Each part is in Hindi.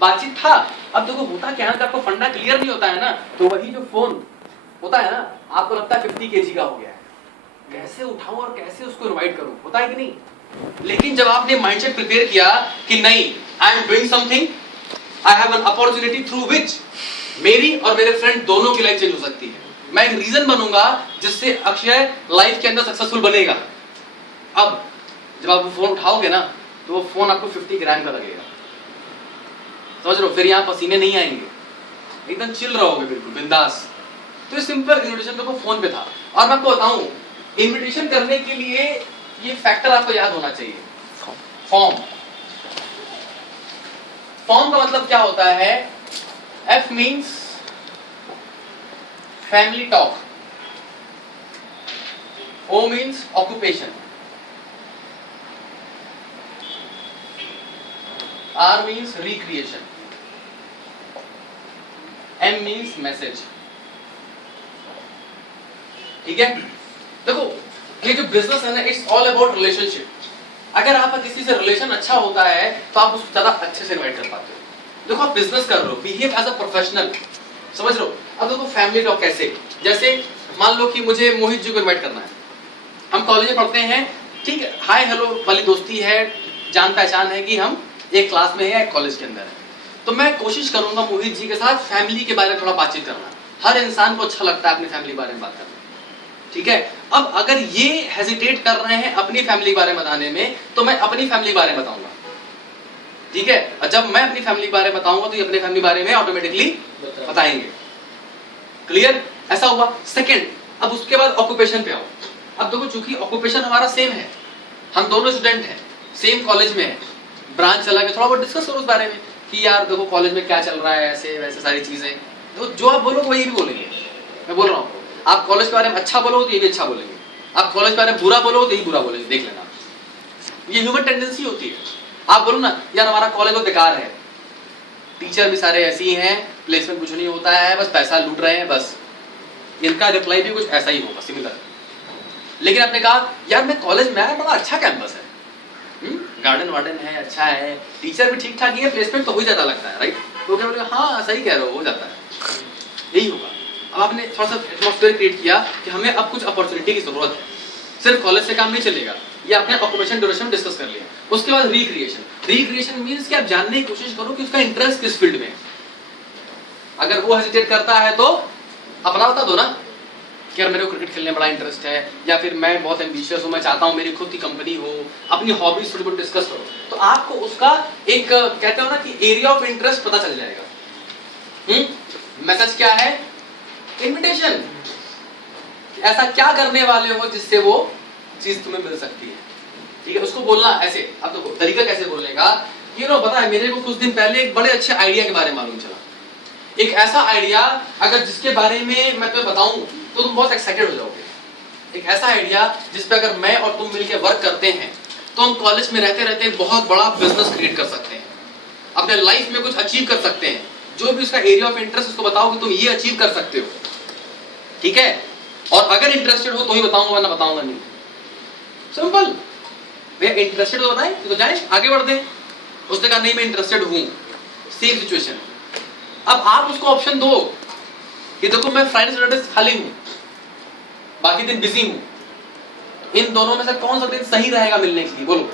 बातचीत था। अब देखो होता क्या है, आपको फंडा क्लियर नहीं होता है ना, तो वही जो फोन होता है ना, आपको लगता है 50 kg का हो गया है, कैसे उठाऊं और कैसे उसको इनवाइट करूं, होता है कि नहीं? लेकिन जब आपने माइंडसेट प्रिपेयर किया कि नहीं, I am doing something, I have an opportunity through which मेरी और मेरे फ्रेंड दोनों की लाइफ चेंज हो सकती है, मैं एक रीजन बनूंगा जिससे अक्षय लाइफ के अंदर सक्सेसफुल बनेगा। अब जब आप फोन उठाओगे ना, तो वो फोन आपको 50 ग्राम का लगेगा, समझ रहे हो? फिर यहाँ पसीने नहीं आएंगे, एकदम चिल रहोगे, बिल्कुल बिंदास। तो ये सिंपल इन्विटेशन तो फोन पे था। और मैं आपको बताऊं, इन्विटेशन करने के लिए ये फैक्टर आपको याद होना चाहिए, फॉर्म। फॉर्म का मतलब क्या होता है? F means family talk, O means occupation, R means recreation, M means message. ठीक है? देखो ये जो बिजनेस है ना, इट्स ऑल अबाउट रिलेशनशिप। अगर आपका किसी से रिलेशन अच्छा होता है तो आप उसको ज्यादा अच्छे से इनवाइट कर पाते हो। देखो आप बिजनेस कर रहे हो, बिहेव एज अ प्रोफेशनल, समझ रहे हो? अब देखो फैमिली टॉक कैसे, जैसे मान लो कि मुझे मोहित जी को इनवाइट करना है, हम कॉलेज में पढ़ते हैं, ठीक है, हाय हेलो वाली दोस्ती है, जान पहचान है कि हम एक क्लास में है या एक कॉलेज के अंदर है, तो मैं कोशिश करूंगा मोहित जी के साथ फैमिली के बारे में थोड़ा बातचीत करना। हर इंसान को अच्छा लगता है अपनी फैमिली के बारे में बात करना, ठीक है? अब अगर ये हेजिटेट कर रहे हैं अपनी फैमिली के बारे में बताने में, तो मैं अपनी फैमिली के बारे में बताऊंगा, ठीक है? और जब मैं अपनी फैमिली के बारे में बताऊंगा तो ये अपनी फैमिली के बारे में ऑटोमेटिकली बताएंगे। क्लियर? ऐसा हुआ। सेकंड, अब उसके बाद ऑक्यूपेशन पे आओ। अब देखो चूंकि ऑक्यूपेशन हमारा सेम है, हम दोनों स्टूडेंट हैं, सेम कॉलेज में है, ब्रांच चला के थोड़ा बहुत डिस्कस करो उस बारे में कि यार देखो कॉलेज में क्या चल रहा है, ऐसे वैसे सारी चीजें। तो जो आप बोलोगे वही भी बोलेंगे। मैं बोल रहा हूँ, आप कॉलेज के बारे में अच्छा बोलोगे तो ये भी अच्छा बोलेंगे, आप कॉलेज के बारे में बुरा बोलोगे तो ये बुरा बोलेंगे। देख लेना, ये ह्यूमन टेंडेंसी होती है। आप बोलो ना यार हमारा कॉलेज तो बेकार है, टीचर भी सारे ऐसे ही हैं, प्लेसमेंट कुछ नहीं होता है, बस पैसा लूट रहे हैं, बस इनका रिप्लाई भी कुछ ऐसा ही होगा, सिमिलर। लेकिन आपने कहा यार मैं कॉलेज में आया, बड़ा अच्छा कैंपस है, गार्डन वार्डन है, अच्छा है, टीचर भी ठीक ठाक ही है, प्लेसमेंट तो हो ही जाता लगता है, राइट? तो क्या बोलेगा, हाँ सही कह रहे हो, हो जाता है, यही होगा। अब आपने थोड़ा सा एटमॉस्फेयर क्रिएट किया कि हमें अब कुछ अपॉर्चुनिटी की जरूरत है, सिर्फ कॉलेज से काम नहीं चलेगा, ये आपने ऑक्यूपेशन ड्यूरेशन डिस्कस कर लिया। उसके बाद रिक्रिएशन। रिक्रिएशन मींस कि आप जानने की कोशिश करो कि उसका इंटरेस्ट किस फील्ड में है। अगर वो हेजिटेट करता है तो अपना बता दो ना कि यार मेरे को क्रिकेट खेलने में बड़ा इंटरेस्ट है, या फिर मैं बहुत एम्बिशियस हूं, मैं चाहता हूं मेरी खुद की कंपनी हो, अपनी हॉबीज थोड़ी बहुत डिस्कस करो, तो आपको उसका एक कहते हो ना कि एरिया ऑफ इंटरेस्ट पता चल जाएगा। मैसेज क्या है? इन्विटेशन। ऐसा क्या करने वाले हो जिससे वो चीज तुम्हें मिल सकती है, ठीक है? उसको बोलना ऐसे। अब देखो तरीका कैसे बोलने का, ये नो पता है मेरे को कुछ दिन पहले एक बड़े अच्छे आइडिया के बारे में मालूम चला, एक ऐसा आइडिया अगर जिसके बारे में मैं तुम्हें बताऊं तो तुम बहुत एक्साइटेड हो जाओगे। एक ऐसा आइडिया जिस पे अगर मैं और तुम मिलकर वर्क करते हैं तो हम कॉलेज में रहते रहते बहुत बड़ा बिजनेस क्रिएट कर सकते हैं, अपने लाइफ में कुछ अचीव कर सकते हैं। जो भी उसका एरिया ऑफ इंटरेस्ट उसको बताओ कि तुम ये अचीव कर सकते हो, ठीक है? और अगर इंटरेस्टेड हो तो ही बताऊंगा, वरना बताऊंगा नहीं। सिंपल। भैया इंटरेस्टेड हो बताएं तो जाए आगे बढ़ते हैं। उसने कहा नहीं मैं इंटरेस्टेड हूं, सेम सिचुएशन। अब आप उसको ऑप्शन दो कि देखो मैं फ्राइडे सैटरडे खाली हूं, बाकी दिन बिजी हूं, इन दोनों में से कौन सा दिन सही रहेगा मिलने के लिए, बोलो,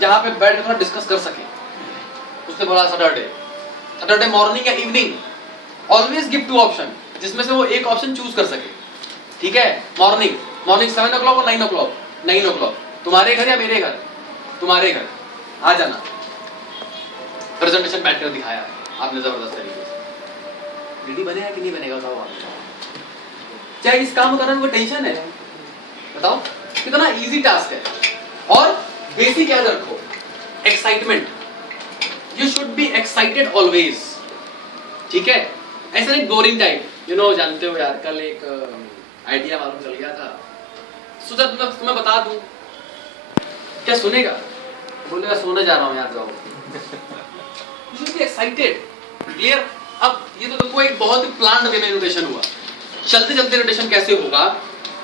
जहां पे बैठ के थोड़ा डिस्कस कर सके। उसने बोला सैटरडे मॉर्निंग या evening. Always give two option, जिसमें से वो एक ऑप्शन चूज कर सके, ठीक है? मॉर्निंग 7 o'clock और 9 o'clock। 9 o'clock तुम्हारे घर या मेरे घर? तुम्हारे घर आ जाना। प्रेजेंटेशन बैठ कर दिखाया आपने जबरदस्त तरीके से। रेडी बनेगा कि नहीं बनेगा बताओ आप? चाहे इस काम को करने में कोई टेंशन है? बताओ कितना इजी टास्क है। और बेसिक याद रखो, excitement. You should be excited always, ठीक है? ऐसा नहीं बोरिंग टाइप। जानते हो यार कल एक आइडिया मालूम चल गया था, सोचा तुम्हें बता दूं, क्या सुनेगा? बोलेगा सोने जा रहा हूं यार, जाओ। You should be excited. Clear? अब ये तो देखो एक बहुत ही प्लान्ड वे में इन्विटेशन हुआ। चलते चलते इन्विटेशन कैसे होगा?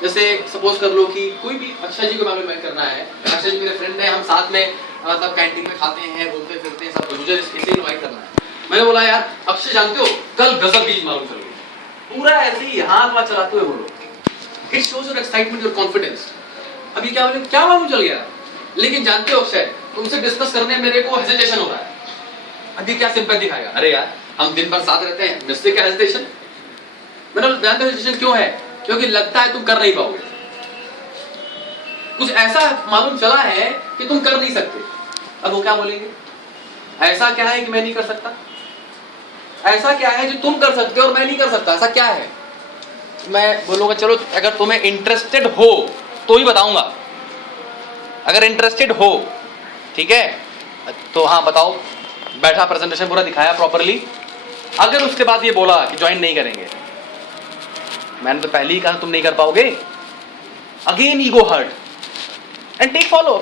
जैसे सपोज कर लो कि कोई भी अक्षय जी को इन्वाइट करना है, अक्षय जी मेरे फ्रेंड है, हम साथ में मतलब कैंटीन में खाते हैं, घूमते फिरते हैं, सब कुछ, मुझे इसे इन्वाइट करना मैंने बोला यार अक्षय जानते हो कल गजब की चीज मालूम चल गई, पूरा ऐसे ही हाथ वाथ चलाते हुए बोलो, it shows your excitement, your confidence. अभी क्या बोले, क्या मालूम चल गया, लेकिन जानते हो अक्षय तुमसे डिस्कस करने में मेरे को हेजिटेशन हो रहा है। अभी क्या सिंपैथी दिखाएगा, अरे यार हम दिन भर साथ रहते हैं, मुझसे क्या हेजिटेशन। मैंने जानते हो हेजिटेशन क्यों है, क्योंकि लगता है तुम कर नहीं पाओगे, कुछ ऐसा मालूम चला है कि तुम कर नहीं सकते। अब वो क्या बोलेंगे, ऐसा क्या है कि मैं नहीं कर सकता, ऐसा क्या है जो तुम कर सकते हो और मैं नहीं कर सकता, ऐसा क्या है। मैं बोलूंगा चलो अगर तुम्हें इंटरेस्टेड हो तो ही बताऊंगा, अगर इंटरेस्टेड हो ठीक है तो हाँ बताओ। बैठा, प्रेजेंटेशन पूरा दिखाया प्रॉपरली, अगर उसके बाद ये बोला कि ज्वाइन नहीं करेंगे, मैंने तो पहले ही कहा तुम नहीं कर पाओगे, again ego hurt and take follow,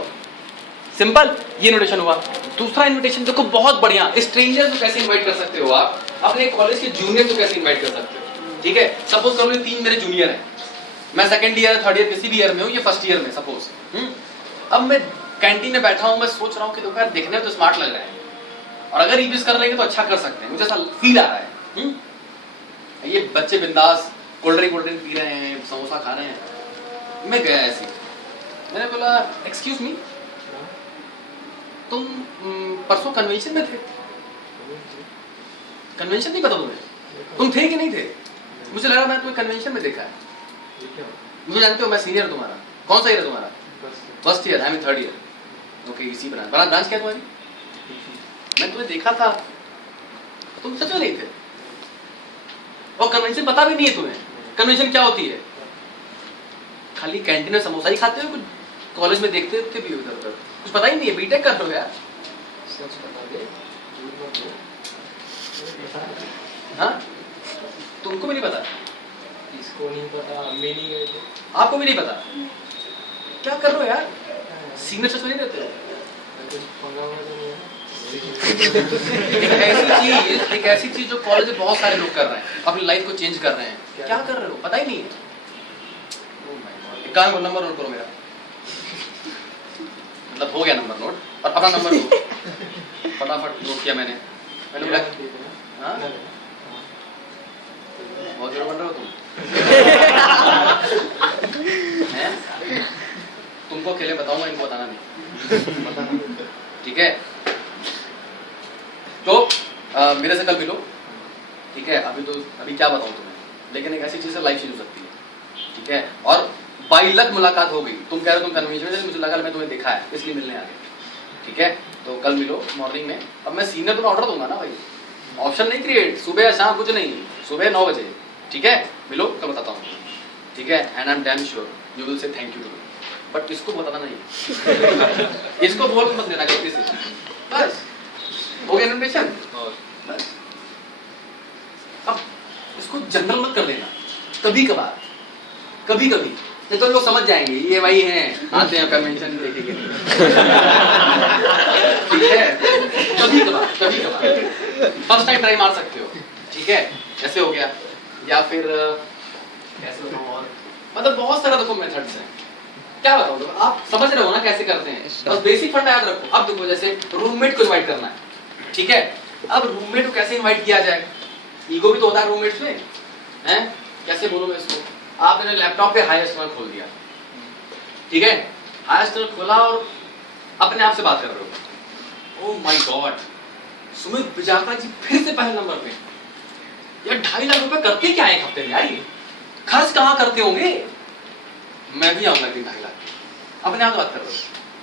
simple. ये इन्विटेशन हुआ। दूसरा इन्विटेशन देखो बहुत बढ़िया, स्ट्रेंजर को कैसे इनवाइट कर सकते हो आप, अपने कॉलेज के जूनियर को कैसे इनवाइट कर सकते हो। ठीक है, सपोज करो 3 मेरे जूनियर हैं, मैं सेकंड ईयर थर्ड ईयर किसी भी ईयर में हूँ, ये फर्स्ट ईयर में सपोज। अब मैं कैंटीन में बैठा हूँ, मैं सोच रहा हूँ कि देखो यार देखने में तो स्मार्ट लग रहा है और अगर ईवीएस कर लेंगे तो अच्छा कर सकते हैं, मुझे ऐसा फील आ रहा है। ये बच्चे बिंदास कोल्ड ड्रिंक पी रहे हैं, समोसा खा रहे हैं, मैं गया ऐसे, मैंने बोला एक्सक्यूज मी, तुम परसों कन्वेंशन में थे, कन्वेंशन नहीं पता तुम्हें, तुम थे कि नहीं थे, मुझे लगा मैं तुम्हें कन्वेंशन में देखा है। मुझे जानते हो मैं सीनियर तुम्हारा, कौन सा ईयर है तुम्हारा, first year, I am third year. Okay, इसी ब्रांच क्या तुम्हारी, मैं तुम्हें देखा था, तुम सच में नहीं थे, और कन्वेंशन पता भी नहीं है तुम्हें, कन्वेंशन क्या होती है, खाली कैंटीन में समोसा ही खाते हो, कुछ कॉलेज में देखते भी हो इधर उधर, कुछ पता ही नहीं है, बीटेक कर रहे हो यार, सच बता दे, हाँ तुमको भी नहीं पता, इसको नहीं पता, हमें नहीं गए थे, आपको भी नहीं पता, क्या कर रहे हो यार, सीनियर सच में नहीं रहते हो। एक ऐसी चीज जो कॉलेज में बहुत सारे लोग कर रहे हैं, अपनी लाइफ को चेंज कर रहे हैं, क्या कर रहे हो पता ही नहीं है। एक नंबर नोट करो मेरा, मतलब हो गया नंबर नोट, और अपना नंबर दो, फटाफट नोट किया मैंने बोला हाँ बहुत जोर बन रहे हो तुम तुमको अकेले बताऊंगा, इनको बताना नहीं, ठीक है। तो मेरे से कल मिलो, ठीक है। अभी क्या बताऊं तुम्हें, लेकिन एक ऐसी चीज से लाइफ चेंज हो सकती है, ठीक है। और बाई लक मुलाकात हो गई, तुम कह रहे हो तुम कन्वेंशन में, मुझे लगा मैं तुम्हें देखा है इसलिए मिलने आ गए, ठीक है। तो कल मिलो मॉर्निंग में, अब मैं सीनियर तुम्हें ऑर्डर दूंगा ना भाई, ऑप्शन नहीं क्रिएट, सुबह या शाम कुछ नहीं, सुबह 9 बजे, ठीक है। मिलो कल बताता हूँ, ठीक है। And I am damn sure you will say thank you to me, but इसको बताना नहीं इसको बोल मत देना गलती से, बस हो गया इन्विटेशन, बस। अब इसको जनरल मत कर लेना, कभी कभार, कभी कभी नहीं तो लोग समझ जाएंगे ये भाई हैं आते हैं कन्वेंशन देखेंगे, ठीक है। कभी कभार फर्स्ट टाइम ट्राई मार सकते हो, ठीक है। ऐसे हो गया, या फिर कैसे बताऊं, और मतलब बहुत सारा देखो मेथड्स हैं, क्या बताऊं देखो, आप समझ रहे हो ना कैसे करते हैं, बस बेसिक फंडा याद रखो। अब देखो जैसे रूममेट को इनवाइट करना है, ठीक है। अब रूममेट को कैसे इनवाइट किया जाए, ईगो भी तो होता है रूममेट्स में, हैं कैसे बोलूं मैं इसको। आपने लैपटॉप पे हाई एस्टर्नल खोल दिया, ठीक है, हाई एस्टर्नल खोला और अपने आप से बात कर रहे हो, ओह माय गॉड सुमित बिजाता जी फिर से पहले नंबर पे, यार 2.5 लाख रुपए करते क्या एक हफ्ते में यार, ये खर्च कहाँ करते होंगे, मैं भी आऊंगा 2.5 लाख, अपने आप से बात कर रहे हो।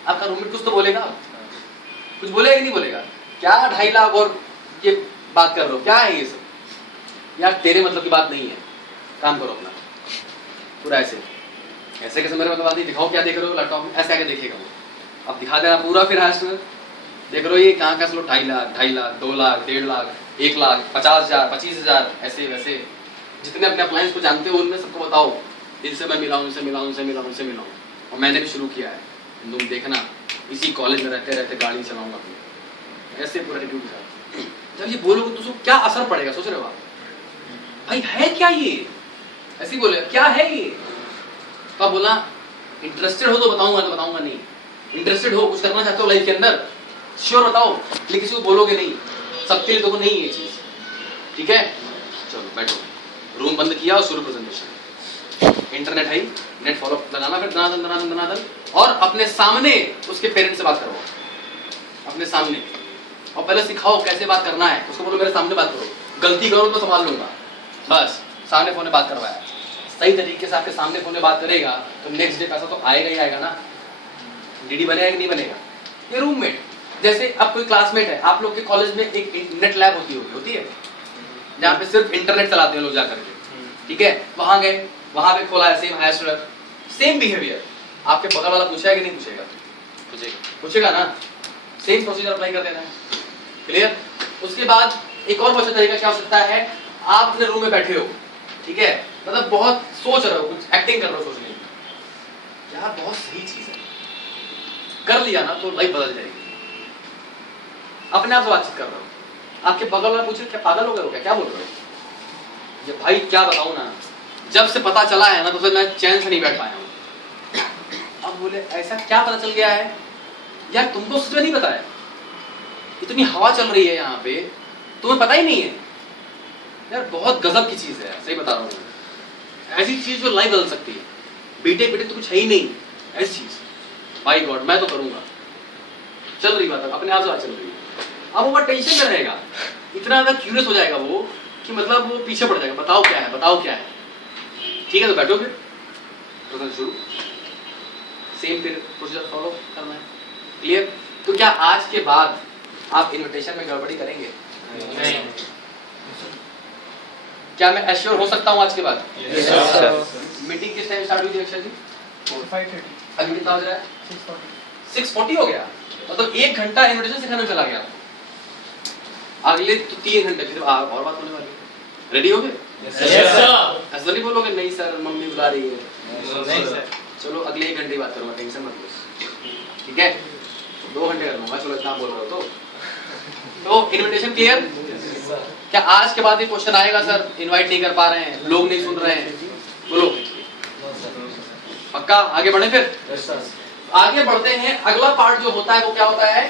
आपका रूममेट कुछ तो बोलेगा, कुछ बोलेगा कि नहीं बोलेगा, क्या 2.5 लाख और ये बात कर रहे हो, क्या है ये सब यार, तेरे मतलब की बात नहीं है, काम करो अपना। पूरा ऐसे कैसे मेरे मतलब बात नहीं, दिखाओ क्या देख रहे हो लैपटॉप में, ऐसे आके देखेगा वो, अब दिखा देना पूरा, फिर हास्टल देख रहे हो ये कहाँ लो 2.5 लाख 2.5 लाख 2 लाख 1.5 लाख 1 लाख 50,000 25,000 ऐसे वैसे, जितने अपने अप्लायंस को जानते हो उनमें सबको बताओ, इनसे मैं मिला हूँ, इनसे मिला हूँ, इनसे मिला हूँ, इनसे मिला हूँ, और मैंने भी शुरू किया है, तुम देखना इसी कॉलेज में रहते रहते गाड़ी चलाऊंगा अपनी, ऐसे पूरा एटीट्यूड के साथ। जब ये बोलोगे तो क्या असर पड़ेगा, सोच रहे हो आप, भाई है क्या ये, ऐसे ही बोले क्या है ये, तो आप बोला इंटरेस्टेड हो तो बताऊंगा नहीं, इंटरेस्टेड हो कुछ करना चाहते हो लाइफ के अंदर, श्योर बताओ, लेकिन किसी को बोलोगे नहीं, सबके लिए देखो नहीं है ये चीज, ठीक है। चलो बैठो, रूम बंद किया और शुरू प्रेजेंटेशन। इंटरनेट है, नेट फॉलो लगाना, फिर दनादन और अपने सामने उसके पेरेंट्स से बात करवाओ, अपने सामने। और पहले सिखाओ कैसे बात करना है, उसको बोलो मेरे सामने बात करो, गलती करो तो संभाल लूंगा, बस सामने फोन में बात करवाया। सही तरीके से आपके सामने फोन में बात करेगा तो नेक्स्ट डे पैसा तो आएगा ही आएगा ना। डीडी बनेगा कि नहीं बनेगा। ये रूममेट, जैसे अब कोई क्लासमेट है, आप लोग के कॉलेज में एक नेट लैब होती है जहाँ पे सिर्फ इंटरनेट चलाते हैं लोग जा करके, ठीक है। वहां गए, वहां पे खोला है, same higher student, same behaviour. आपके बगल वाला पूछेगा कि नहीं पूछेगा? पूछेगा ना। सेम प्रोसीजर अप्लाई कर देना है, क्लियर। उसके बाद एक और क्वेश्चन तरीका क्या हो सकता है, आप अपने रूम में बैठे हो, ठीक है, मतलब बहुत सोच रहे हो, कुछ एक्टिंग कर रहे हो सोचने की, यार बहुत सही चीज है, कर लिया ना तो लाइफ बदल जाएगी। अपने आप से बातचीत कर रहे हो, आपके बगल वाला पूछे क्या पागल हो गए हो क्या बोल रहे हो? ये भाई क्या बताऊं ना, जब से पता चला है ना तो फिर मैं चैन से नहीं बैठ पाया हूं। अब बोले ऐसा क्या पता चल गया है यार, तुमको सच में नहीं पता है, इतनी हवा चल रही है यहाँ पे, तुम्हें पता ही नहीं है यार। बहुत गजब की चीज है, सही बता रहा हूँ, ऐसी चीज जो लाइफ बदल सकती है। बीटेक तो कुछ है ही नहीं ऐसी चीज, बाय गॉड मैं तो करूंगा। चल रही बात, अपने आप से बात चल रही है। अब वो टेंशन में रहेगा, इतना ज्यादा क्यूरियस हो जाएगा वो कि मतलब वो पीछे पड़ जाएगा, बताओ क्या है बताओ क्या है, ठीक है। तो बैठो फिर शुरू, सेम फिर प्रोसीजर फॉलो करना है, क्लियर। तो क्या आज के बाद आप इनविटेशन में गड़बड़ी करेंगे? नहीं। क्या मैं एश्योर हो सकता हूँ आज के बाद? मीटिंग किस टाइम स्टार्ट हुई थी अक्षय जी? 5:30। अभी कितना हो रहा है? 6:40 हो गया, मतलब 1 घंटा इनविटेशन सिखाने में चला गया। अगले 3 घंटे फिर और बात होने वाली है। रेडी हो गए? Yes sir. ऐसा नहीं बोलोगे नहीं सर मम्मी बुला रही है, नहीं सर। चलो अगले 1 घंटे बात करूंगा, टेंशन मत लो, ठीक है। 2 घंटे कर लूंगा, चलो इतना बोल रहे हो तो इनविटेशन क्लियर। क्या आज के बाद ये क्वेश्चन आएगा सर इनवाइट नहीं कर पा रहे हैं, लोग नहीं सुन रहे हैं, बोलो पक्का। आगे बढ़े फिर, आगे बढ़ते हैं। अगला पार्ट जो होता है वो क्या होता है?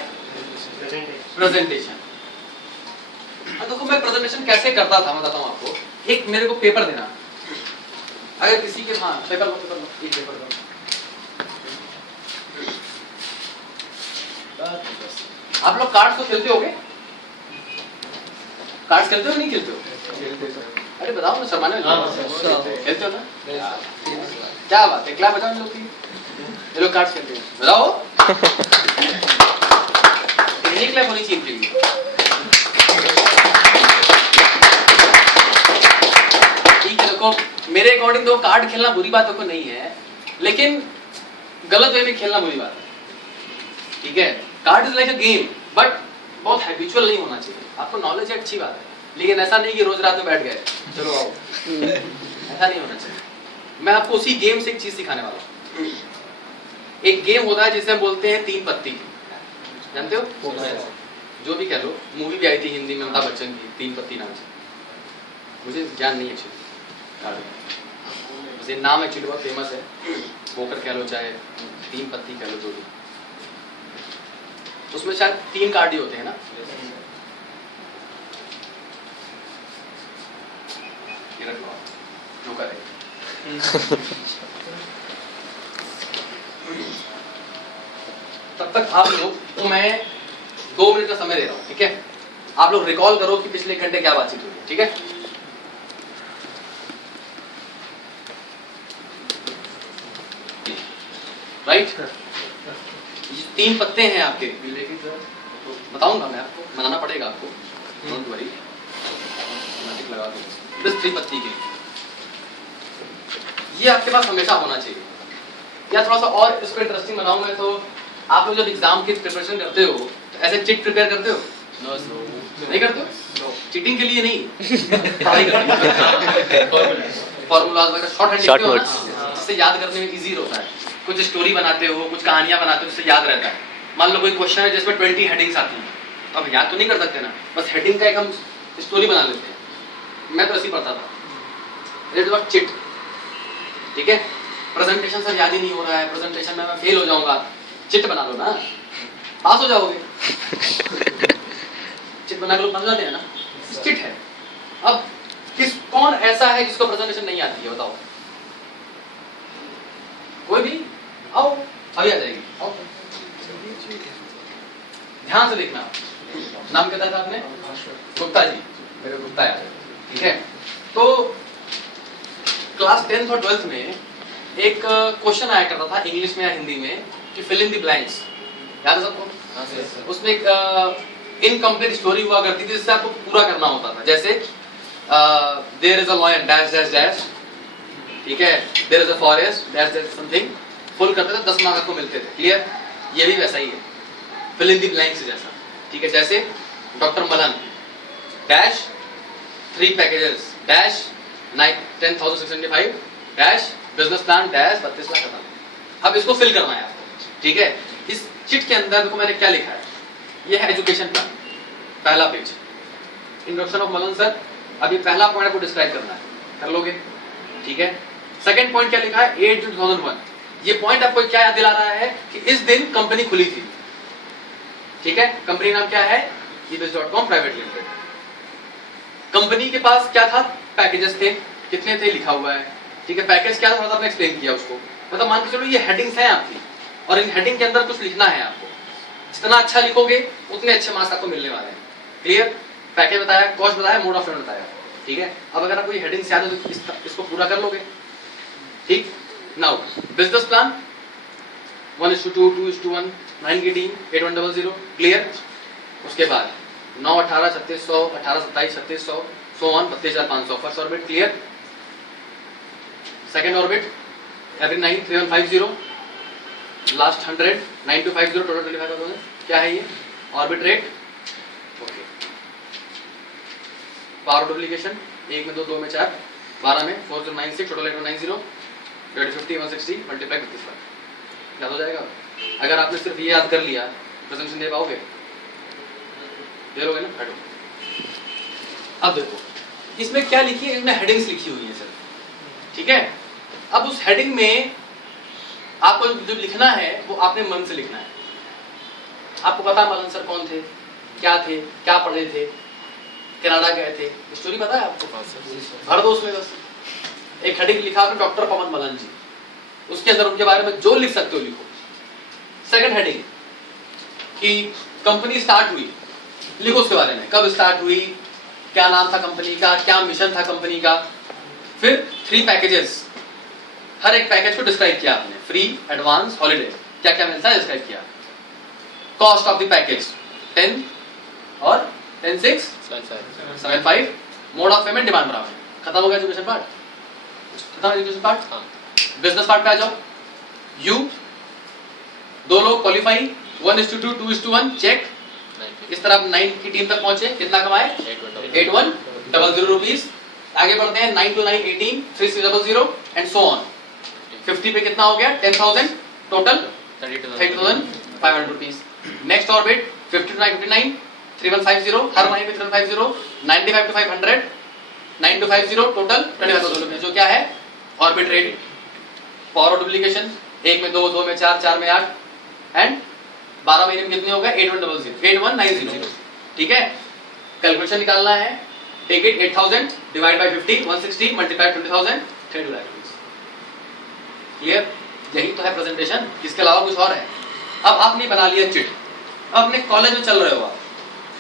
प्रेजेंटेशन। देखो मैं प्रेजेंटेशन कैसे करता था मैं बताता हूँ आपको। एक मेरे को पेपर देना, अगर किसी के, हाँ पेपर लो, एक पेपर दो। आप लोग कार्ड्स तो खेलते होगे? कार्ड्स खेलते हो नहीं खेलते हो? अरे बताओ ना, शर्माने खेलते हो ना? क्या बात है, क्लैप बजाओ लोग की, ये लोग कार्ड्स खेलते हैं, बताओ। इतनी क्लैप होनी चाहिए इनके लिए। ठीक है, देखो मेरे अकॉर्डिंग तो कार्ड खेलना बुरी बात तो नहीं है, लेकिन गलत वे में खेलना बुरी बात है, ठीक है। Card is like a game, but बहुत हैबिचुअल नहीं होना चाहिए। आपको नॉलेज है अच्छी बात है, लेकिन ऐसा नहीं कि रोज रात में बैठ गए चलो आओ, ऐसा नहीं होना चाहिए। मैं आपको उसी गेम से एक चीज सिखाने वाला हूँ। एक गेम होता है जिसे हम बोलते हैं 3 पत्ती, जानते हो? जो भी कह लो, मूवी भी आई थी हिंदी में अमिताभ बच्चन की, 3 पत्ती नाम से। मुझे ज्ञान नहीं है एक्चुअली, नाम एक्चुअली बहुत फेमस है, पोकर कह लो चाहे 3 पत्ती कह लो, जो भी। उसमें शायद 3 कार्ड ही होते हैं ना। जो करे तब तक आप लोग तो मैं 2 मिनट का समय दे रहा हूं, ठीक है। आप लोग रिकॉल करो कि पिछले 1 घंटे क्या बातचीत हुई, ठीक है। राइट, ये 3 पत्ते हैं आपके, तो बताऊंगा मैं आपको, बनाना पड़ेगा आपको, डोंट वरी, लगा दो बस 3 पत्ती के। ये आपके पास हमेशा होना चाहिए। या थोड़ा सा और इसको इंटरेस्टिंग बनाऊं मैं, तो आप लोग जब एग्जाम की प्रिपरेशन करते हो तो ऐसे चिट प्रिपेयर करते हो? नो नहीं करते हो? चीटिंग के लिए नहीं, पढ़ाई करते हो, फॉर्मूलाज वगैरह शॉर्ट हैंड लिखते हो ना, जिससे याद करने में इजी होता है। कुछ स्टोरी बनाते हो, कुछ कहानियां बनाते हो, जिससे याद रहता है। मान लो कोई क्वेश्चन है जिसमें 20 हेडिंग्स आती हैं, तो अब याद तो नहीं कर सकते ना, बस हेडिंग का एक हम स्टोरी बना लेते हैं। मैं तो ऐसे ही पढ़ता था, इट वाज चिट, ठीक है। प्रेजेंटेशन सर याद ही नहीं हो रहा है, प्रेजेंटेशन में मैं फेल हो जाऊंगा, चिट बना लो ना, पास हो जाओगे। चिट बना के लोग बन जाते हैं ना, चिट है। अब कौन ऐसा है जिसको प्रेजेंटेशन नहीं आती है, बताओ? कोई भी? आओ, अभी आ जाएगी, आओ। ध्यान से देखना। नाम क्या था आपने? गुप्ता जी, मेरे गुप्ता यार, ठीक है। तो क्लास 10th और 12th में एक क्वेश्चन आया करता था इंग्लिश में या हिंदी में कि फिल इन द ब्लैंक्स, याद है सबको? उसमें एक इनकम्प्लीट स्टोरी हुआ करती थी जिससे आपको पूरा करना होता था। जैसे there is a lion dash dash dash, ठीक है, there is a forest dash dash something, full करते थे, 10 मार्क आपको मिलते थे। क्लियर? ये भी वैसा ही है, फिल इन द ब्लैंक्स जैसा, ठीक है। जैसे doctor Malan dash 3 packages dash 10,675 dash business plan dash 32 lakh खत्म। अब इसको फिल करना है आपको, ठीक है। इस चिट के अंदर देखो मैंने क्या लिखा है, ये है एजुकेशन प्लान, पहला page, introduction of Malan sir. अभी पहला पॉइंट आपको डिस्क्राइब करना है, कर लोगे, ठीक है। सेकंड पॉइंट क्या लिखा है, 8 जून 2001। ये पॉइंट आपको क्या याद दिला रहा है कि इस दिन कंपनी खुली थी, ठीक है। कंपनी नाम क्या है, ebis.com प्राइवेट लिमिटेड। कंपनी के पास क्या था, पैकेजेस थे, कितने थे लिखा हुआ है, ठीक है। पैकेज क्या था थोड़ा सा आपने एक्सप्लेन किया उसको, मतलब मान के चलो ये हेडिंग्स हैं आपकी और इन हेडिंग के अंदर कुछ लिखना है आपको। जितना अच्छा लिखोगे उतने अच्छे मार्क्स आपको मिलने वाले हैं। क्लियर? पैकेज बताया, कॉस्ट बताया, मोड ऑफ पेमेंट बताया, ठीक है। अब अगर आपको ये हेडिंग्स याद है तो इसको पूरा कर लोगे, ठीक। नाउ बिजनेस प्लान 1:2, 2:1, 9 की टीम 8100, क्लियर। उसके बाद 9, 18, 3600, 18, 27, 3600, so on 32,500, first orbit, clear. Second orbit every 9 3150, last 100 9250, total 25,000। क्या है ये? Orbit rate, okay. Power duplication 1 में 2, 2 में 4, 12 में 4096, टोटल 890, 50 160 मल्टीप्लाई 35 याद हो जाएगा। अगर आपने सिर्फ ये याद कर लिया प्रेजेंटेशन दे पाओगे? दे लोगे ना? हटो। अब देखो इसमें क्या लिखी है, इसमें हेडिंग्स लिखी हुई है सर, ठीक है। अब उस हेडिंग में आपको जो लिखना है वो आपने मन से लिखना है। आपको पता है मलन सर कौन थे, क्या थे, क्या पढ़े थे, कनाडा गए थे, स्टोरी पता है आपको? भर दो उसमें बस। एक हेडिंग लिखा आपने डॉक्टर पवन मलन जी, उसके अंदर उनके बारे में जो लिख सकते हो लिखो। सेकंड हेडिंग कि कंपनी स्टार्ट हुई, लिखो उसके बारे में, कब स्टार्ट हुई, क्या नाम था कंपनी का, क्या मिशन था कंपनी का। फिर 3 पैकेजेस, हर एक पैकेज को डिस्क्राइब किया आपने, फ्री, एडवांस, हॉलिडे, क्या क्या मिलता है डिस्क्राइब किया। कॉस्ट ऑफ द पैकेज 10 और 10 6 75, मोड ऑफ पेमेंट, डिमांड बराबर। खत्म हो गया एजुकेशन पार्ट, खत्म एजुकेशन पार्ट। बिजनेस पार्ट पे आ जाओ। यू 2 लोग क्वालिफाई, 1:2, 2:1, चेक। इस तरह 9 की टीम तक पहुंचे, कितना कमाए? 8100 रुपीस। आगे बढ़ते हैं 9 to 9 18, 3600 एंड सो ऑन। 50 पे कितना हो गया? 10,000, total 30,500 rupees. Next orbit 50 to 9 59, 3150, हर महीने में 3150, 95 to 500, 9 to 50, टोटल 25,000 रुपीस, जो क्या है ऑर्बिट रेट। पावर डुप्लीकेशन 1 में 2, 2 में 4, 4 में 8 एंड 12 महीने में कितने हो गए? 8190, ठीक है। कैलकुलेशन निकालना है, take it 8000 divide by 50, 160 multiply 20,000, 32 lakh rupees. Clear? यही तो है प्रेजेंटेशन, इसके अलावा कुछ और है। अब आपने बना लिया चिट, अब अपने कॉलेज में चल रहे हो, आप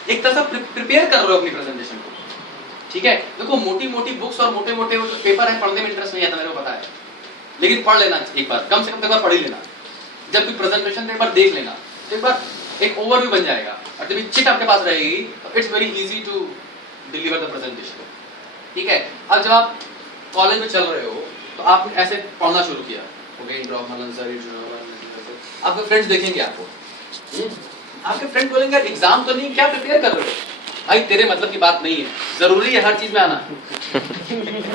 एक तरह से प्रिपेयर कर रहे हो अपनी प्रेजेंटेशन को, ठीक है। देखो मोटी मोटी बुक्स और मोटे मोटे पेपर है, पढ़ने में इंटरेस्ट नहीं आता, मेरे को पता है, लेकिन पढ़ लेना एक बार, कम से कम एक बार पढ़ ही लेना। जब भी प्रेजेंटेशन एक बार देख लेना, तो एक बार एक ओवरव्यू बन जाएगा, और जब चिट आपके पास रहेगी तो it's very easy to deliver the presentation, ठीक है। अब जब आप कॉलेज में चल रहे हो तो आपने ऐसे पढ़ना शुरू किया, आपके फ्रेंड्स देखेंगे आपको, आपके फ्रेंड बोलेंगे एग्जाम तो नहीं, क्या प्रिपेयर कर रहे हो? भाई तेरे मतलब की बात नहीं है, जरूरी है हर चीज में आना,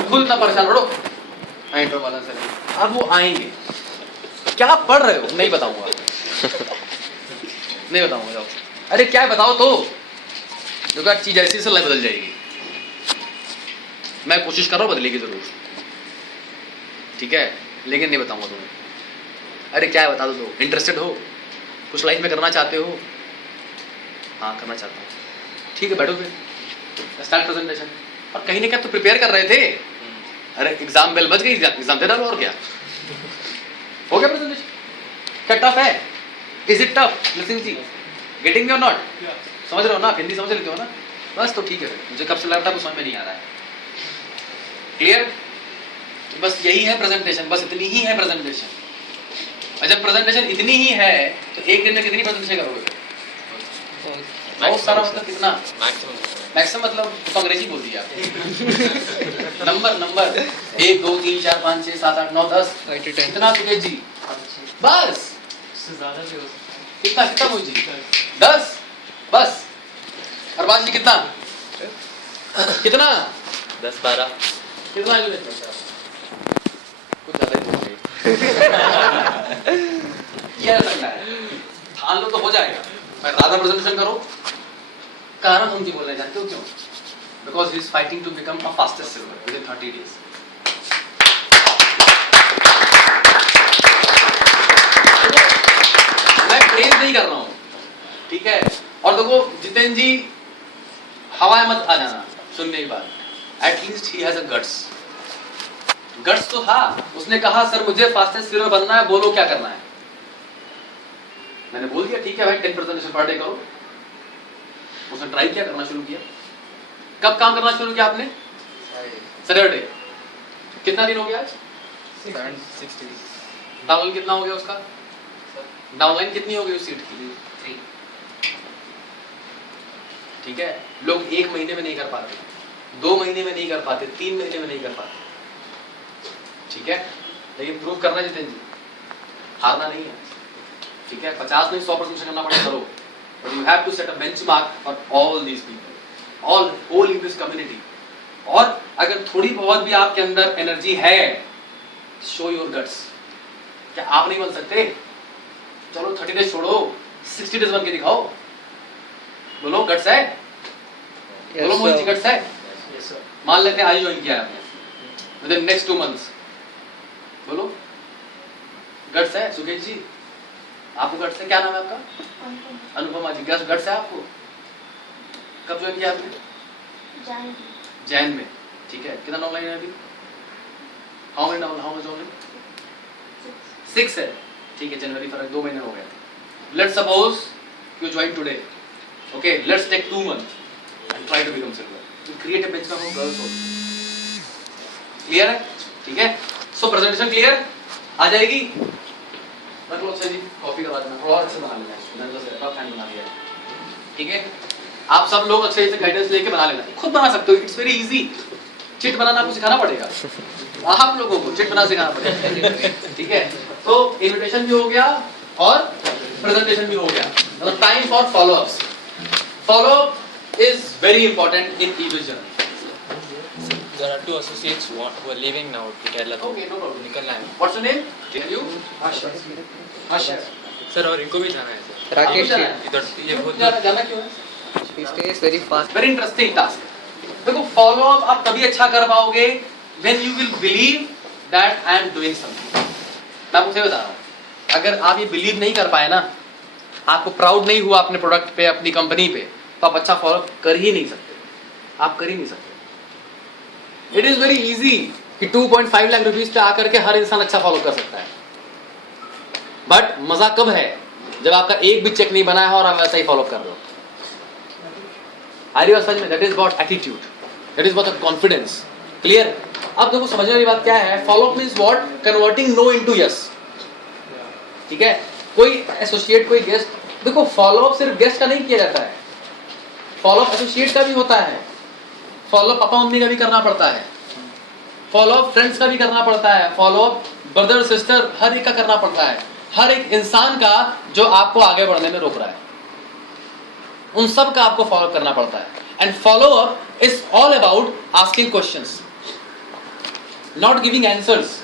खुद ना परेशान रहो। अब वो आएंगे, क्या पढ़ रहे हो? नहीं बताऊंगा, नहीं बताऊंगा, जाओ। अरे क्या है बताओ तो, जो चीज ऐसी से लाइफ बदल जाएगी। मैं कोशिश कर रहा हूँ बदले की जरूर, ठीक है, लेकिन नहीं बताऊंगा तुम्हें। अरे क्या है बता दो तो, इंटरेस्टेड हो, कुछ लाइफ में करना चाहते हो? हाँ करना चाहता हूँ, ठीक है बैठो फिर, स्टार्ट प्रेजेंटेशन। और कहीं ना कहीं तो प्रिपेयर कर रहे थे, अरे एग्जाम बेल बज गई, एग्जाम दे डालो और क्या हो गया प्रेजेंटेशन। क्या टफ है? इज इट टफ लिसनिंग जी? Getting me or not? समझ रहे हो ना? हिंदी समझ लेते हो ना? बस तो ठीक है, मुझे कब से लग रहा था समझ में नहीं आ रहा है। क्लियर? बस यही है प्रेजेंटेशन, बस इतनी ही है प्रेजेंटेशन। और जब प्रेजेंटेशन इतनी ही है तो एक दिन में कितनी प्रेजेंटेशन करोगे? बहुत सारा मतलब कितना? मैक्सिमम मतलब तो अंग्रेजी बोल दिया नंबर 1 2 3 4 5 6 7 8 9 10 कितना सुकेश जी? बस ज़्यादा भी हो सकता है। कितना मोहित जी? 10 बस। अरबाज जी कितना 10 12 कितना है? कुछ ज्यादा ही बोल रहे ये लगता है ठान लो तो हो जाएगा। पर राधा प्रेजेंटेशन करो, कारण हम जी बोल रहे जानते हो क्यों? Because he is fighting to become a fastest silver within 30 days. मैं प्रेज नहीं कर रहा हूं, ठीक है? और देखो जितेंद्र जी हवाएं मत आ जाना सुनने के बाद, at least he has a guts तो था। उसने कहा सर मुझे फास्टेस्ट सिल्वर बनना है, बोलो क्या करना है। मैंने बोल दिया ठीक है भाई 10 प्रेजेंटेशन पर डे करो। उसने ट्राई किया, करना शुरू किया। कब काम करना शुरू किया आपने? सैटरडे। कितना दिन हो गया आज? 60 डाउनलाइन कितना हो गया उसका? डाउनलाइन कितनी हो गई उस सीट की? 3। ठीक है, लोग 1 महीने में नहीं कर पाते, 2 महीने में नहीं कर पाते, 3 महीने में नहीं कर पाते, ठीक है? लेकिन प्रूव करना है जितेंद्र जी, हारना नहीं है, ठीक है? 50 नहीं 100% करना पड़ेगा, करो। But you have to set a benchmark for all these people, all whole in this community. और अगर थोड़ी बहुत भी आपके अंदर एनर्जी है, show your guts। क्या आप नहीं बन सकते? चलो 30 डेज छोड़ो, 60 डेज बन के दिखाओ। बोलो गट्स है? बोलो मोहित जी गट्स है? मान लेते हैं आज ज्वाइन किया है आपने, विद इन नेक्स्ट 2 मंथ्स, बोलो गट्स है? सुकेश जी आपको गट्स है? क्या नाम है आपका? अनुपमा जी। गट्स है आपको? कब ज्वाइन किया आपने? जैन में, ठीक है? कितना ऑनलाइन है अभी? How much online? 6 है, ठीक है? जनवरी फरवरी 2 महीने हो गए। Let's suppose you join today, okay? Let's take 2 months and try to become silver. You create a benchmark for girls also. Clear है? ठीक है? सो प्रेजेंटेशन क्लियर आ जाएगी। रख लो अच्छा जी, कॉफी करवा देना, थोड़ा अच्छे बना लेना, मैंने तो सिर्फ फैन बना दिया है, ठीक है? आप सब लोग अच्छे से गाइडेंस लेके बना लेना, खुद बना सकते हो, इट्स वेरी इजी। चिट बनाना आपको सिखाना पड़ेगा, आप लोगों को चिट बनाना सिखाना पड़ेगा, ठीक है? तो इन्विटेशन भी हो गया और प्रेजेंटेशन भी हो गया। मतलब time for follow-ups. Follow up is very important in e-vision। There are 2 associates who are leaving now to Kerala. Okay, no problem. निकलना है. What's your name? Can you? Asha sir और इनको भी जाना है सर. राकेश जी, इधर ये बहुत जाना क्यों है? he stays very fast. Very interesting task. देखो फॉलो अप आप तभी अच्छा कर पाओगे when you will believe that I am doing something. मैं आपको बता रहा हूँ, अगर आप ये बिलीव नहीं कर पाए ना, आपको प्राउड नहीं हुआ अपने प्रोडक्ट पे, अपनी कंपनी पे, तो आप अच्छा फॉलो अप कर ही नहीं सकते, आप कर ही नहीं सकते। इट इज वेरी इजी कि 2.5 लाख रुपीस पे आकर के हर इंसान अच्छा फॉलो कर सकता है, बट मजा कब है जब आपका एक भी चेक नहीं बना है और आप वैसा ही फॉलो कर रहे हो। That is about attitude, that is about confidence. Clear? अब देखो समझने वाली बात क्या है, follow up means what? Converting no into yes, ठीक है? कोई एसोसिएट, कोई गेस्ट, देखो फॉलो अप सिर्फ गेस्ट का नहीं किया जाता है, फॉलो अप एसोसिएट का भी होता है, फॉलो अप पापा मम्मी का भी करना पड़ता है, फॉलो अप फ्रेंड्स का भी करना पड़ता है, follow up brother sister her एक का करना पड़ता है, हर एक इंसान का जो आपको आगे बढ़ने में रोक रहा है, उन सब का आपको फॉलो करना पड़ता है। And follow up is all about asking questions, not giving answers.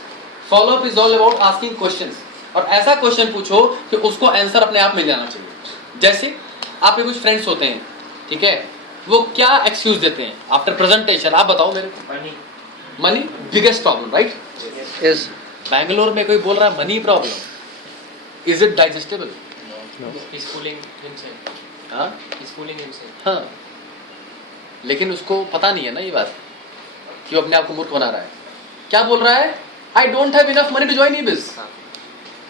Follow up is all about asking questions, और ऐसा क्वेश्चन पूछो कि उसको आंसर अपने आप मिल जाना चाहिए। जैसे आपके कुछ फ्रेंड्स होते हैं, ठीक है? वो क्या एक्सक्यूज देते हैं आफ्टर प्रेजेंटेशन? आप बताओ मेरे को। Money biggest problem, right? Yes. Bangalore में कोई बोल रहा है money problem, is it digestible? He's fooling himself. हाँ He's fooling himself. हाँ, लेकिन उसको पता नहीं है ना ये बात कि वो अपने आप को मूर्ख बना रहा है। क्या बोल रहा है? I don't have enough money to join Ibis. हाँ,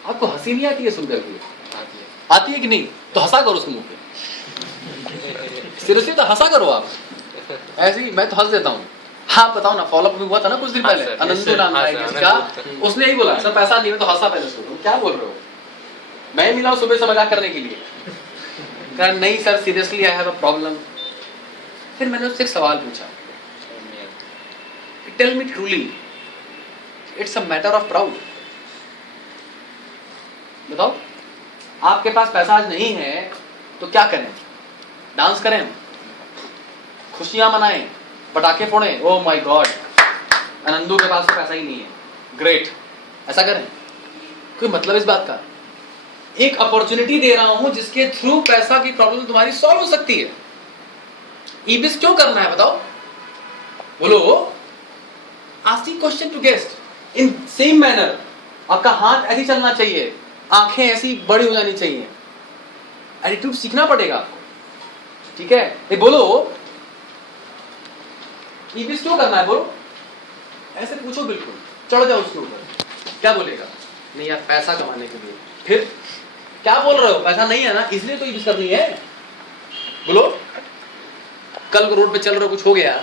आपको हंसी नहीं आती है सुनकर के? आती है। आती है कि नहीं? तो हंसा करो उसके मुंह पे, सीरियसली तो हंसा करो आप। ऐसे ही मैं तो हंस देता हूँ। हाँ बताओ ना, फॉलोअप में हुआ था ना कुछ दिन हाँ, पहले, सर, अनंतु सर, नाम हाँ, का सर, एक अनंतु। इसका, उसने यही बोला सर पैसा नहीं है, तो हंसा पहले उसको। तुम क्या बोल रहे हो? मैं मिला हूं सुबह से मजाक करने के लिए। कहा नहीं sir seriously I have a problem. फिर मैंने उससे एक सवाल पूछा, tell me truly it's a matter of proud. बताओ आपके पास पैसा आज नहीं है तो क्या करें? डांस करें, खुशियां मनाएं, पटाखे फोड़ें? ओह माय गॉड, आनंदू के पास तो पैसा ही नहीं है, ग्रेट, ऐसा करें? कोई मतलब इस बात का? एक अपॉर्चुनिटी दे रहा हूं जिसके थ्रू पैसा की प्रॉब्लम तुम्हारी सॉल्व हो सकती है। ईबिस क्यों करना है बताओ? बोलो। Asking question to guest in same manner. आपका हाथ ऐसे चलना चाहिए, आंखें ऐसी बड़ी हो जानी चाहिए, एटीट्यूड सीखना पड़ेगा आपको, ठीक है? ये बोलो ईबिस क्यों करना है? बोलो, ऐसे पूछो, बिल्कुल चढ़ जाओ उसके ऊपर। क्या बोलेगा? नहीं यार पैसा कमाने के लिए। फिर क्या बोल रहे हो? पैसा नहीं है ना, इसलिए तो ईबिस करनी है। बोलो, कल को रोड पे चल रहे हो, कुछ हो गया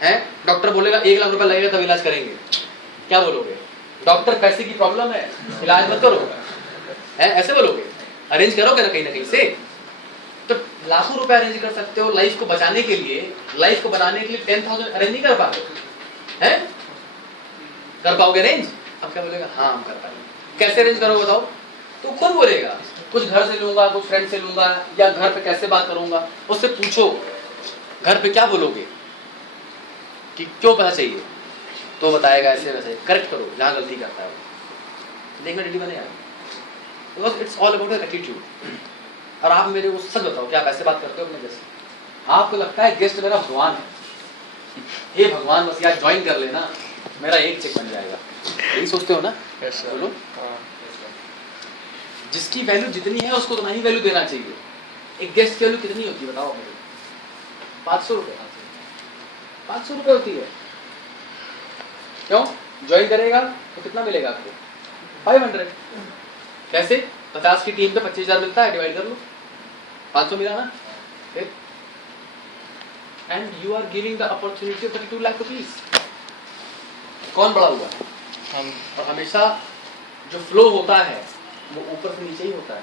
है, डॉक्टर बोलेगा 1 लाख रुपए लगेगा तब इलाज करेंगे, क्या बोलोगे? डॉक्टर पैसे की प्रॉब्लम है, इलाज मत करो, है ऐसे बोलोगे? अरेंज करोगे ना कहीं से? तो लाखों रुपए अरेंज कर सकते हो लाइफ को बचाने के लिए, लाइफ को बनाने के लिए 10,000 अरेंज नहीं कर पाते हैं? कर पाओगे अरेंज? अब क्या बोलेगा? हाँ हम कर पाएंगे। कैसे अरेंज करोगे बताओ? तो खुद बोलेगा कुछ घर से लूंगा, कुछ फ्रेंड से लूंगा, या घर पे कैसे बात करूंगा, उससे पूछो घर पे क्या बोलोगे कि क्यों पैसा चाहिए, तो बताएगा ऐसे वैसे। करेक्ट करो जहां गलती करता है वो, देखना डीडी बने यार, because it's all about your attitude. और आप मेरे को सच बताओ कि आप ऐसे बात करते हो अपने गेस्ट? आपको लगता है गेस्ट मेरा भगवान है? हे भगवान बस यार ज्वाइन कर लेना, मेरा एक चेक बन जाएगा, यही सोचते हो ना? बोलो, जिसकी वैल्यू जितनी है उसको उतना ही वैल्यू देना चाहिए। एक गेस्ट की वैल्यू कितनी होती है बताओ मुझे? 500 रुपए। 500 रुपए होती है। क्यों? ज्वाइन करेगा तो कितना मिलेगा आपको? 500। कैसे? 50 की टीम पे 25,000 मिलता है, डिवाइड कर लो, 500 मिला ना? And you are giving the opportunity of 32 lakh rupees. कौन बड़ा हुआ? हम। और हमेशा जो फ्लो होता है वो ऊपर से नीचे ही होता है,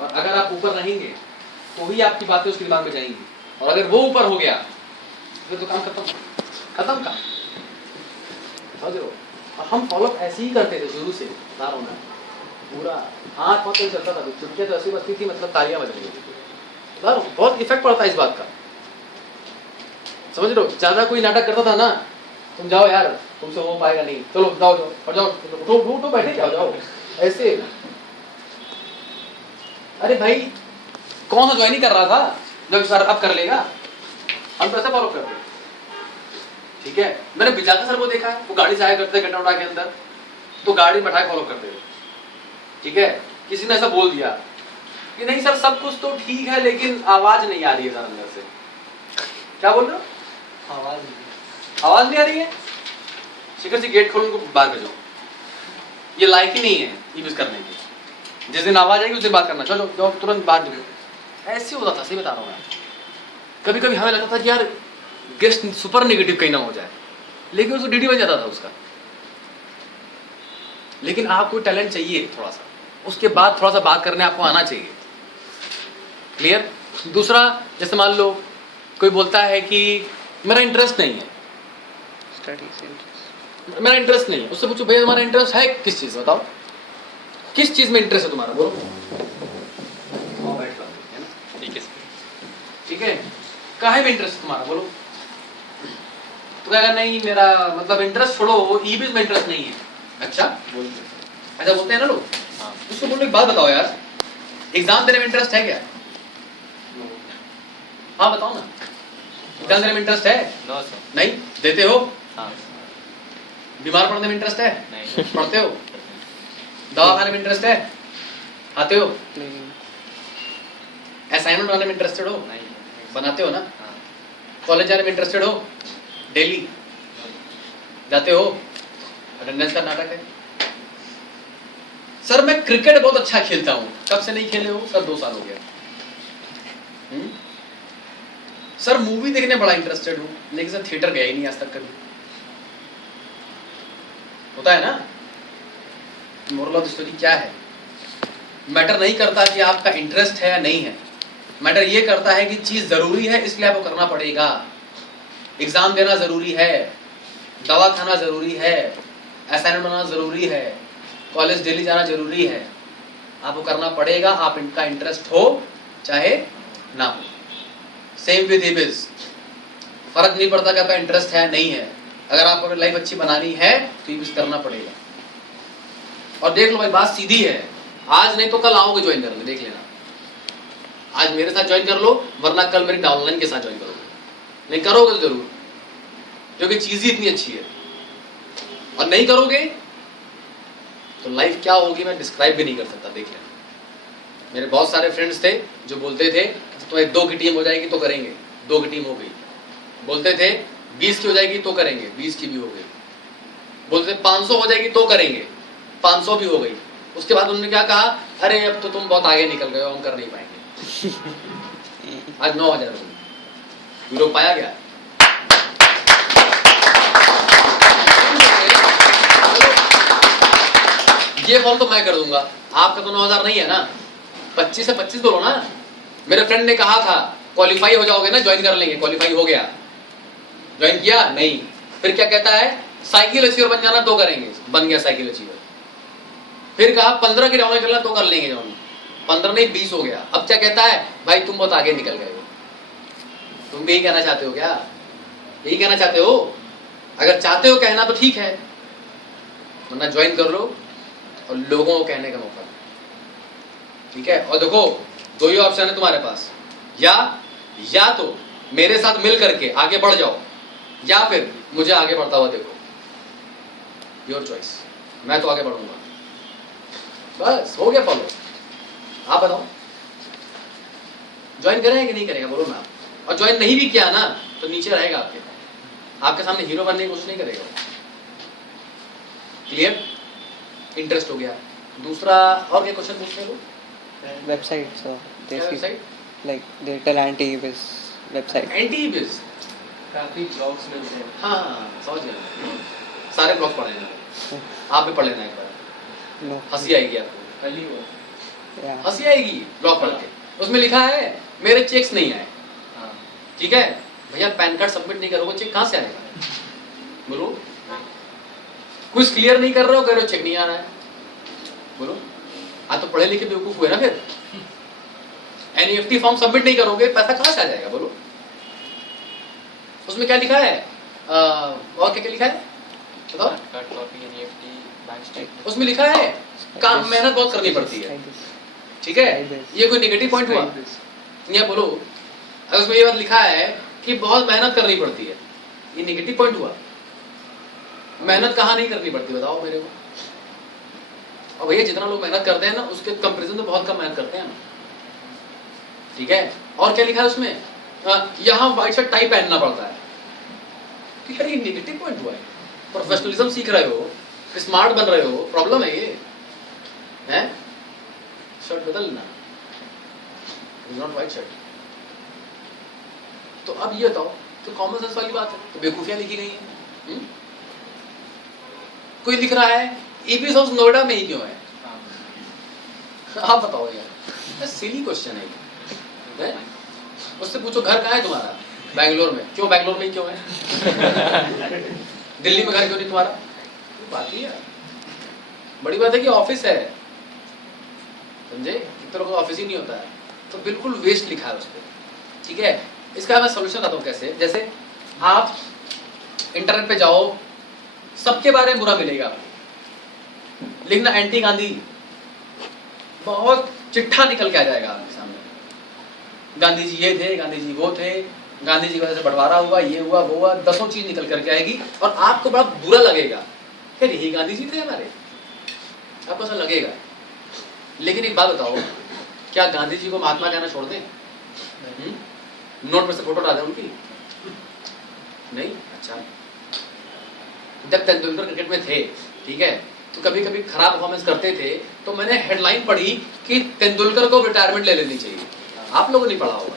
और अगर आप ऊपर रहेंगे तो ही आपकी बातें उसके दिमाग में जाएंगी, और अगर वो ऊपर हो गया तो काम खत्म काम। समझ रहे हो? और हम फॉलो ऐसे ही करते थे शुरू से, बता रहा हूं मैं, पूरा हाथ पाँव तो चलता था, चुटकियां तो ऐसी बजती थी, मतलब तालियां बज रही थी। बता रहा हूं, बहुत इफेक्ट पड़ता है इस बात का, समझ रहे हो? ज्यादा कोई नाटक करता था ना, तुम जाओ यार तुमसे हो पाएगा नहीं, चलो जाओ और जाओ, उठो बैठे जाओ ऐसे। अरे भाई कौन सा ज्वाइन ही कर रहा था जब सर अब कर लेगा? हम तो ऐसे फॉलो कर रहे हैं, ठीक है? मैंने बिजाता सर को देखा है, वो गाड़ी से आया करते घंटा उठा के अंदर, तो गाड़ी में बैठा फॉलो करते थे, ठीक है? किसी ने ऐसा बोल दिया कि नहीं सर सब कुछ तो ठीक है लेकिन आवाज नहीं आ रही है सर अंदर से। क्या बोल रहे हो? आवाज नहीं आ रही है? शिखर जी गेट खोलो, उनको बाहर भेजो, ये लायक ही नहीं है ईबिस करने की। जिस दिन आवाज आएगी उस दिन बात करना, चलो जाओ तुरंत बाहर निकलो। ऐसे होता था, सही बता रहा हूँ मैं। कभी कभी हमें लगता था कि यार गेस्ट सुपर नेगेटिव कहीं ना हो जाए, लेकिन उसको डीडी बन जाता था उसका। लेकिन आपको टैलेंट चाहिए थोड़ा सा, उसके बाद थोड़ा सा बात करने आपको आना चाहिए। क्लियर? दूसरा, जैसे मान लो कोई बोलता है कि मेरा इंटरेस्ट नहीं है, मेरा इंटरेस्ट नहीं है, उससे पूछो भैया तुम्हारा इंटरेस्ट है किस चीज में? बताओ किस चीज में इंटरेस्ट है तुम्हारा, बोलो। ठीक है, काहे में इंटरेस्ट तुम्हारा, बोलो। तो कहेगा नहीं मेरा मतलब इंटरेस्ट छोड़ो, ईबिस में इंटरेस्ट नहीं है। अच्छा बोलते, ऐसा बोलते हैं ना लोग। उसको बोलो एक बात बताओ यार, एग्जाम देने में इंटरेस्ट है क्या? हाँ बताओ ना, एग्जाम देने में इंटरेस्ट है? No sir. नहीं देते हो? हाँ। बीमार पड़ने में इंटरेस्ट है? नहीं। पढ़ते हो? दवा खाने में इंटरेस्ट है? आते हो? नहीं। असाइनमेंट बनाने में इंटरेस्टेड हो? नहीं। बनाते हो ना? हाँ। कॉलेज जाने में इंटरेस्टेड हो? डेली जाते हो? अटेंडेंस का नाटक है। सर मैं क्रिकेट बहुत अच्छा खेलता हूं। कब से नहीं खेले हो? सर 2 साल हो गया। सर मूवी देखने बड़ा इंटरेस्टेड हूं, लेकिन सर थिएटर गया ही नहीं आज तक कभी। होता है ना? मोरल ऑफ द स्टोरी क्या है? मैटर नहीं करता कि आपका इंटरेस्ट है या नहीं है, मैटर ये करता है कि चीज जरूरी है इसलिए आपको करना पड़ेगा। एग्जाम देना जरूरी है, दवा खाना जरूरी है, असाइनमेंट बनाना जरूरी है, कॉलेज डेली जाना जरूरी है, आपको करना पड़ेगा। आप इनका इंटरेस्ट हो चाहे ना हो। सेम विद इबिज, फर्क नहीं पड़ता कि आपका इंटरेस्ट है नहीं है। अगर आपको अपनी लाइफ अच्छी बनानी है तो इबिज करना पड़ेगा। और देख लो भाई, बात सीधी है, आज नहीं तो कल आओगे ज्वाइन करने, देख लेना। आज मेरे साथ ज्वाइन कर लो, वरना कल मेरी डाउनलाइन के साथ ज्वाइन करोगे। नहीं करोगे तो जरूर, क्योंकि चीज ही इतनी अच्छी है। और नहीं करोगे तो लाइफ क्या होगी मैं डिस्क्राइब भी नहीं कर सकता, देख लेना। मेरे बहुत सारे फ्रेंड्स थे जो बोलते थे तुम्हें 2 की टीम हो जाएगी तो करेंगे, 2 की टीम हो गई। बोलते थे 20 की हो जाएगी तो करेंगे, 20 की भी हो गई। बोलते थे 500 हो जाएगी तो करेंगे, 500 भी हो गई। उसके बाद उन्होंने क्या कहा, अरे अब तो तुम बहुत आगे निकल गए हो, हम कर नहीं पाएंगे। आज 9000 हो गई, यूरोप पाया गया। ये फॉल तो मैं कर दूंगा, आपका तो 9000 नहीं है ना, 25 से 25 बोलो ना। मेरे फ्रेंड ने कहा था क्वालिफाई हो जाओगे ना ज्वाइन कर लेंगे, क्वालिफाई हो गया, ज्वाइन किया नहीं, फिर क्या कहता है साइकिल अचीवर बन जाना तो करेंगे, बन गया साइकिल अचीवर। फिर कहा 15 की डाउनलाइन करना तो कर लेंगे, जॉन 15 नहीं 20 हो गया। अब क्या कहता है, भाई तुम बहुत आगे निकल गए हो। तुम भी यही कहना चाहते हो क्या? यही कहना चाहते हो? अगर चाहते हो कहना तो ठीक है, वरना ज्वाइन कर लो और लोगों को कहने का मौका, ठीक है। और देखो 2 ही ऑप्शन है तुम्हारे पास, या तो मेरे साथ मिल करके आगे बढ़ जाओ, या फिर मुझे आगे बढ़ता हुआ देखो। Your choice. मैं तो आगे बढ़ूंगा, बस हो गया फॉलो। आप बताओ ज्वाइन करेंगे कि नहीं करेंगे, बोलो ना। और ज्वाइन नहीं भी किया ना तो नीचे रहेगा आपके सामने हीरो बनने की कोशिश नहीं करेगा। क्लियर? इंटरेस्ट हो गया। दूसरा और क्या क्वेश्चन पूछने को? Website, so they see website, like they tell anti-biz website. एंटी-बिज। काफी ब्लॉग्स मिलते हैं। हाँ समझ गया, सारे ब्लॉग पढ़े हैं, आप भी पढ़ लेना एक बार, No. हंसी आएगी आपको, कल ही हुआ। Yeah. हंसी आएगी ब्लॉग पढ़ के। उसमें लिखा है मेरे चेक्स नहीं आए, हाँ। ठीक है भैया, पैन कार्ड सबमिट नहीं करोगे चेक कहां से आएगा? बोलो। कुछ क्लियर नहीं कर रहे हो, कह रहे हो चेक नहीं आ रहा है, बोलो। आज तो पढ़े लिखे बेवकूफ हुए ना फिर। एनईएफटी फॉर्म सबमिट नहीं करोगे, पैसा कहां से आ जाएगा, बोलो। उसमें क्या लिखा है, और क्या क्या लिखा है बताओ? Card copy, NEFT, bank statement. उसमें लिखा है काम, मेहनत बहुत करनी पड़ती है, ठीक है। ये कोई नेगेटिव पॉइंट हुआ? या बोलो, अगर उसमें ये बात लिखा है कि बहुत मेहनत करनी पड़ती है, ये नेगेटिव पॉइंट हुआ? मेहनत कहाँ नहीं करनी पड़ती बताओ मेरे को। और भैया जितना लोग मेहनत करते हैं ना, उसके कंपैरिजन में बहुत कम मेहनत करते हैं ना, ठीक है। और क्या लिखा है उसमें, यहाँ व्हाइट शर्ट टाई पहनना पड़ता है। तो यार ये नेगेटिव पॉइंट हुआ है। प्रोफेशनलिज्म सीख रहे हो, स्मार्ट बन रहे हो, प्रॉब्लम है ये है। शर्ट बदलना, नॉट व्हाइट शर्ट। तो अब ये बताओ, तो कॉमन सेंस वाली बात है, तो बेवकूफियां लिखी गई हैं। कोई लिख रहा है ईपीएस हाउस नोएडा में ही क्यों है? आप बताओ यार, सिली क्वेश्चन है। उससे पूछो घर कहाँ है तुम्हारा? बैंगलोर में। क्यों बैंगलोर में ही क्यों है? दिल्ली में घर क्यों नहीं तुम्हारा? बात ही है, बड़ी बात है कि ऑफिस है, समझे? इतना लोगों का ऑफिस ही नहीं होता है, तो बिल्कुल वेस्ट लिखा है उस पर, ठीक है। इसका मैं सोल्यूशन बताता हूँ कैसे। जैसे आप इंटरनेट पे जाओ, सबके बारे में बुरा मिलेगा आपको, लिखना एंटी गांधी, बहुत चिट्ठा निकल के आ जाएगा आपके सामने। गांधी जी ये थे, गांधी जी वो थे, गांधी जी की वजह से बंटवारा हुआ, ये हुआ वो हुआ, 10 चीज निकल करके आएगी और आपको बड़ा बुरा लगेगा, फिर यही गांधी जी थे हमारे, आपको ऐसा लगेगा। लेकिन एक बात बताओ, क्या गांधी जी को महात्मा कहना छोड़ दें? नोट में से फोटो डाल दें उनकी? नहीं? अच्छा, जब तेंदुलकर क्रिकेट में थे, ठीक है, तो कभी कभी खराब परफॉर्मेंस करते थे, तो मैंने हेडलाइन पढ़ी कि तेंदुलकर को रिटायरमेंट ले लेनी चाहिए। आप लोगों ने पढ़ा होगा,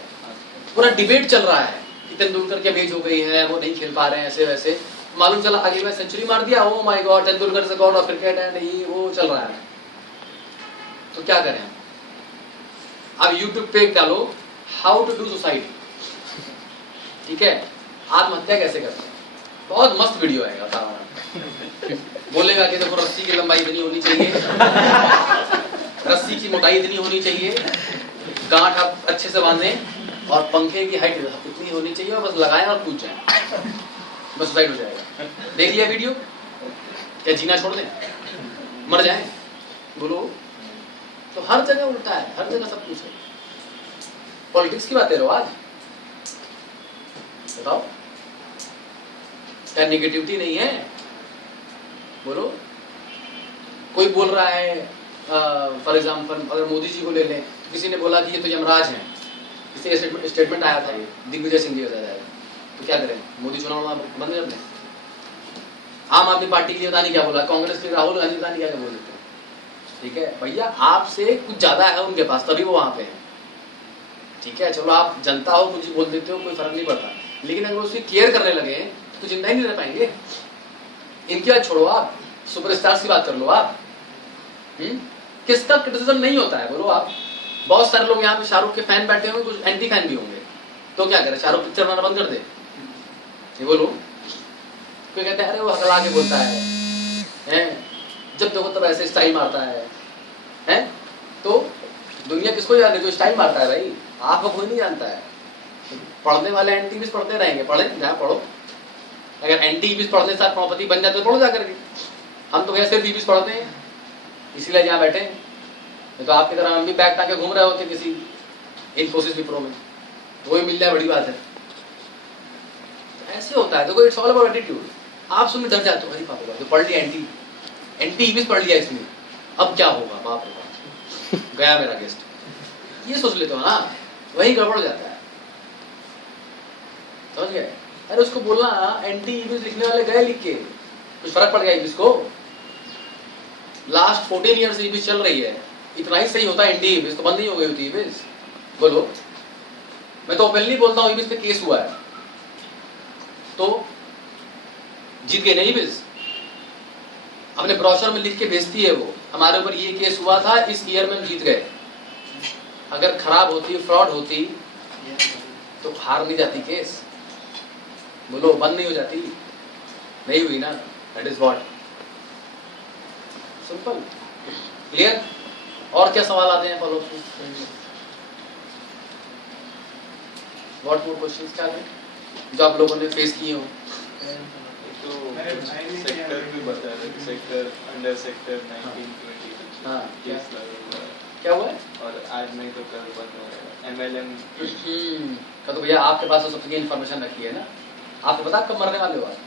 पूरा डिबेट चल रहा है कि तेंदुलकर की एज हो गई है, वो नहीं खेल पा रहे हैं, ऐसे वैसे। मालूम चला अगली बार सेंचुरी मार दिया, oh my God, Tendulkar is the God of cricket and ये वो चल रहा है। तो क्या करें? अब यूट्यूब पे डालो हाउ टू डू सुसाइड, ठीक है, आत्महत्या कैसे करते हैं, बहुत मस्त वीडियो आएगा, बता रहा। बोलेगा कि देखो रस्सी की लंबाई इतनी होनी चाहिए, रस्सी की मोटाई इतनी होनी चाहिए, गांठ आप अच्छे से बांधें और पंखे की हाइट इतनी होनी चाहिए और बस लगाएं और कूद जाएं, बस सुसाइड हो जाएगा। देख लिया वीडियो? क्या जीना छोड़ दें, मर जाएं? बोलो। तो हर जगह उल्टा है, हर जगह सब कुछ है। पॉलिटिक्स की बातें रहो आज, बताओ क्या निगेटिविटी नहीं है? बोलो। कोई बोल रहा है फॉर एग्जाम्पल अगर मोदी जी को ले लें, किसी ने बोला कि ये तो यमराज हैं, इससे स्टेटमेंट आया था, ये दिग्विजय सिंह जी बताया, तो क्या करें? मोदी चुनाव बंद कर दें? आम आदमी पार्टी के लिए पता नहीं क्या बोला, कांग्रेस के राहुल गांधी पता नहीं क्या बोल देते हैं, ठीक है भैया, आपसे कुछ ज्यादा है उनके पास, तभी वो वहां पे है, ठीक है। चलो आप जनता हो, कुछ बोल देते हो, कोई फर्क नहीं पड़ता, लेकिन अगर उसकी केयर करने लगे तो जिंदा ही नहीं रह पाएंगे। इनकी बात छोड़ो, आप सुपरस्टार्स की बात कर लो। आप किसका क्रिटिसिज्म नहीं होता है, बोलो आप? बहुत सारे लोग यहाँ पे शाहरुख के फैन बैठे होंगे, कुछ एंटी फैन भी होंगे, तो क्या करें? शाहरुख पिक्चर बनाना बंद कर दे? ये बोलो। कोई कहते हैं अरे वो हकला के बोलता है, जब देखो तब ऐसे स्टाइल मारता है? तो दुनिया किसको जानती है जो स्टाइल मारता है? भाई आपको कोई नहीं जानता है। पढ़ने वाले एंटी भी पढ़ते रहेंगे, पढ़े जहाँ पढ़ो। अगर एंटी भी पढ़ने से प्रॉपर्टी बन जाते तो पढ़ो जाकर के। हम तो भैया सिर्फ बीबीस पढ़ते हैं, इसीलिए यहाँ बैठे हैं। तो आपकी तरह हम भी बैग टांग के घूम रहे होते किसी इन्फोसिस विप्रो में, वो ही मिल जाए बड़ी बात है। ऐसे होता है, देखो इट्स ऑल अबाउट एटीट्यूड। आप सुन डर जाते हो, अरे बाप रे पढ़ लिया एंटी इंग्लिश पढ़ लिया इसमें, अब क्या होगा, बाप रे बाप गया मेरा गेस्ट, ये सोच लेते हो ना, वही गड़बड़ हो जाता है, समझ गए? अरे उसको बोलना एंटी इंग्लिश लिखने वाले गए लिख के, कुछ फर्क पड़ गया इंग्लिश को? लास्ट 14 ईयर से इंग्लिश चल रही है, इतना ही सही होता है एंटी इंग्लिश, तो बंद नहीं हो गई होती इंग्लिश? बोलो। मैं तो ओपनली बोलता हूँ इंग्लिश पे केस हुआ है तो जीत गए नहीं इंग्लिश, अपने ब्रोशर में लिख के भेजती है वो, हमारे ऊपर ये केस हुआ था, इस ईयर में हम जीत गए। अगर खराब होती, फ्रॉड होती तो हार नहीं जाती केस, बोलो, बंद नहीं हो जाती, नहीं हुई ना, that is what, simple, clear? और क्या सवाल आते हैं फॉलोअप में? व्हाट मोर क्वेश्चंस क्या है जो आप लोगों ने फेस किए हो? तो सेक्टर भी बता रहे, सेक्टर अंडर सेक्टर 1920 हाँ, केस लगा हुआ है, क्या हुआ है? और आज नहीं तो कल बंद हो जाएगा MLM का। तो भैया आपके पास तो सबसे इन्फॉर्मेशन रखी है ना, आपको पता कब मरने वाले हो आप?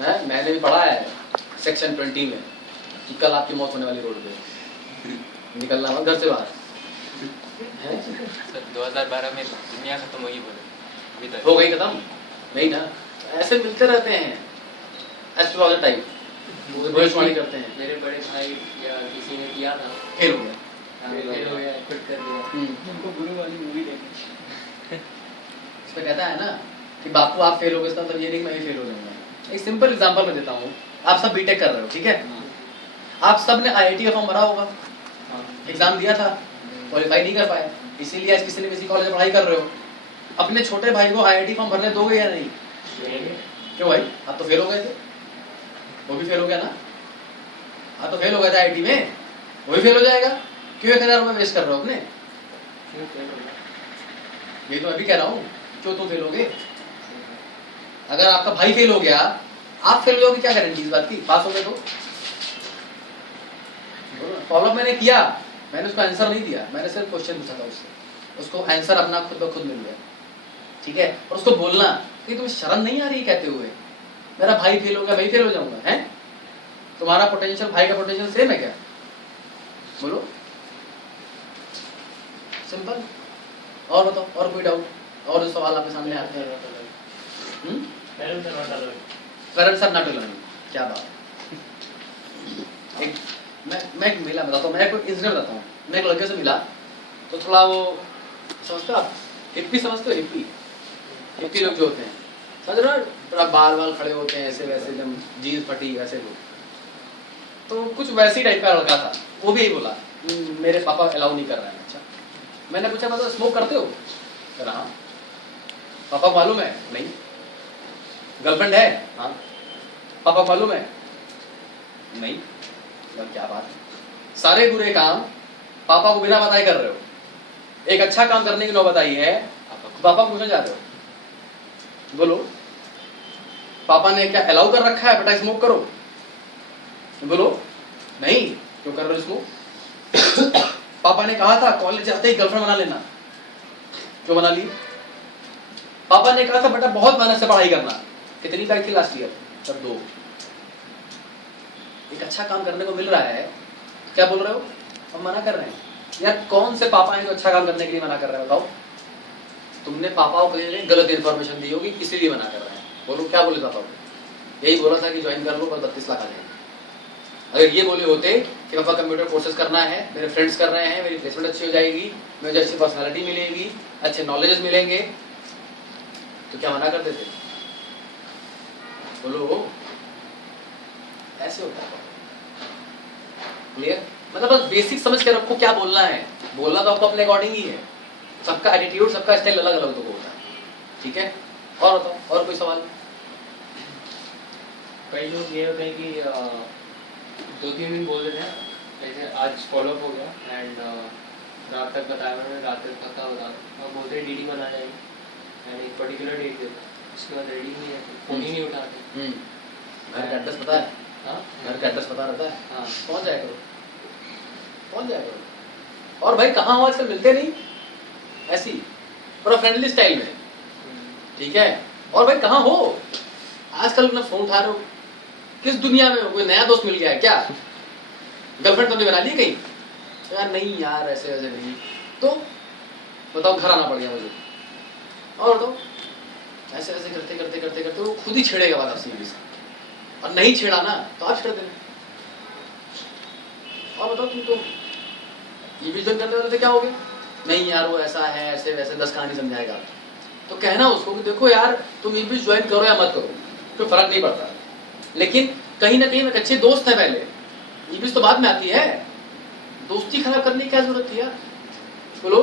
हैं? मैंने भी पढ़ा है सेक्शन 20 में कि कल आपकी मौत होने वाली रोड पे, निकलना मत घर से बाहर। सर 2012 में दुनिया खत्म होगी बोले, अभी तक हो गई खत्म? नहीं ना, ऐसे मिलते रहते हैं एस्ट्रोलॉजर टाइप, भविष्यवाणी करते हैं। मेरे बड़े भाई या किसी ने किया था, फेल हो गया, फेल हो गया, क्विट कर दिया। उनको गुरु वाली मूवी देखी। इसमें कहता है ना कि बापू आप फेल हो गए, इसका मतलब ये नहीं मैं भी फेल हो जाऊंगा। एक सिंपल एग्जांपल मैं देता हूँ, आप सब बीटेक कर रहे हो, ठीक है, आप सब ने IIT का फॉर्म भरा होगा, एग्जाम दिया था, क्वालिफाई नहीं कर पाए, इसीलिए आज किसी ने किसी कॉलेज में पढ़ाई कर रहे हो। अपने छोटे भाई को IIT फॉर्म भरने दोगे या नहीं? क्यों भाई, आप तो फेल हो गए थे, वो भी फेल हो गया ना, आप तो फेल हो गए थे IIT में, वो भी फेल हो जाएगा। क्यों 1000 रुपये वेस्ट कर रहे हो अपने? ये तो मैं भी कह रहा हूँ, क्यों तुम फेल हो गए? अगर आपका भाई फेल हो गया, आप फेल हो जाओगे, क्या गारंटी इस बात की? पास हो गए तो प्रॉब्लम मैंने किया, मैंने उसको आंसर नहीं दिया, मैंने सिर्फ क्वेश्चन पूछा था उससे, उसको आंसर अपना खुद ब खुद मिल गया, ठीक है। और उसको बोलना कि तुम्हें शर्म नहीं आ रही कहते हुए मेरा भाई फेल हो गया, मैं फेल हो जाऊंगा, है? तुम्हारा पोटेंशियल भाई का पोटेंशियल सेम है क्या? बोलो, सिंपल। और बताओ, और कोई डाउट? और जो सवाल आपके सामने आते हैं, पेरेंट्स आर नॉट लर्निंग, क्या बात। मैं एक मिला बताता हूँ, मैं एक इंसिडेंट बताता हूँ। मैं एक लड़के से मिला तो थोड़ा वो समझते हो आप, हिप्पी समझते हो, हिप्पी लोग जो होते हैं, समझ रहे हो, पूरा बाल खड़े होते हैं ऐसे वैसे, जब जीन्स फटी वैसे लोग, तो कुछ वैसी टाइप का लड़का था। वो भी यही बोला मेरे पापा अलाउ नहीं कर रहे हैं। अच्छा, मैंने पूछा मतलब स्मोक करते हो? कह रहा हाँ। पापा मालूम है? नहीं। गर्लफ्रेंड है? हाँ। पापा मालूम है? नहीं। क्या बात है, सारे बुरे काम पापा को बिना बताए कर रहे हो, एक अच्छा काम करने की नौबत आई है, पापा को पूछने जा रहे हो। बोलो, पापा ने क्या अलाउ कर रखा है बेटा स्मोक करो? बोलो नहीं, क्यों कर रहे हो स्मोक? पापा ने कहा था कॉलेज जाते ही गर्लफ्रेंड बना लेना, क्यों बना ली? पापा ने कहा था बेटा बहुत मेहनत से पढ़ाई करना, कितनी का थी लास्ट ईयर? तब 2। एक अच्छा काम करने को मिल रहा है, क्या बोल रहे हो? हम मना कर रहे हैं। यार कौन से पापा हैं जो अच्छा काम करने के लिए मना कर रहे हैं? बताओ। तुमने पापा को कहीं गलत इन्फॉर्मेशन दी होगी, इसीलिए मना कर रहे हैं। बोलो क्या बोले पापा को? यही बोला था कि ज्वाइन कर लो, बस 32 लाख आ जाएंगे। अगर ये बोले होते कि पापा कंप्यूटर कोर्सेज करना है, मेरे फ्रेंड्स कर रहे हैं, मेरी प्लेसमेंट अच्छी हो जाएगी, मुझे अच्छी पर्सनालिटी मिलेगी, अच्छे नॉलेजेस मिलेंगे, तो क्या मना करते थे? बोलो, ऐसे होता है। क्लियर? मतलब बस बेसिक समझ के रखो क्या बोलना है। बोलना तो आपको अपने अकॉर्डिंग ही है, सबका एटीट्यूड, सबका स्टाइल अलग अलग तो होता है। ठीक है, और बताओ, और कोई सवाल? कई लोग ये होते हैं कि 2-3 दिन बोल देते हैं, जैसे आज फॉलोअप हो गया एंड रात तक बताया मैंने, रात तक पता होता और बोलते हैं डीडी बना जाएगी एंड एक पर्टिकुलर डेट देता, उसके बाद रेडी नहीं है, फोन ही नहीं उठाते। घर का एड्रेस पता है? हाँ, घर का एड्रेस पता रहता है? हाँ, पहुंच जाया करो, पहुंच जाया करो। और भाई कहाँ हो आजकल, मिलते नहीं, ऐसी पूरा फ्रेंडली स्टाइल में, ठीक है? और भाई कहाँ हो आजकल, अपना फोन उठा रहे हो? किस दुनिया में? कोई नया दोस्त मिल गया है क्या? गर्लफ्रेंड तुमने बना ली कहीं? यार नहीं यार, ऐसे ऐसे नहीं, तो बताओ घर आना पड़ गया मुझे। और बताओ, ऐसे ऐसे करते करते करते करते वो खुद ही छेड़ेगा बात आपसे, और नहीं छेड़ा ना तो आप छेड़ देना। और बताओ, तुम तो ये भी करते रहते, क्या हो गया? नहीं यार वो ऐसा है, ऐसे वैसे 10 कहानी समझाएगा, तो कहना उसको कि देखो यार तुम ये भी ज्वाइन करो या मत करो, कोई फर्क नहीं पड़ता, लेकिन कहीं ना कहीं एक अच्छे दोस्त है पहले, ये भी तो बाद में आती है। दोस्ती खराब करने की क्या जरूरत थी यार? बोलो,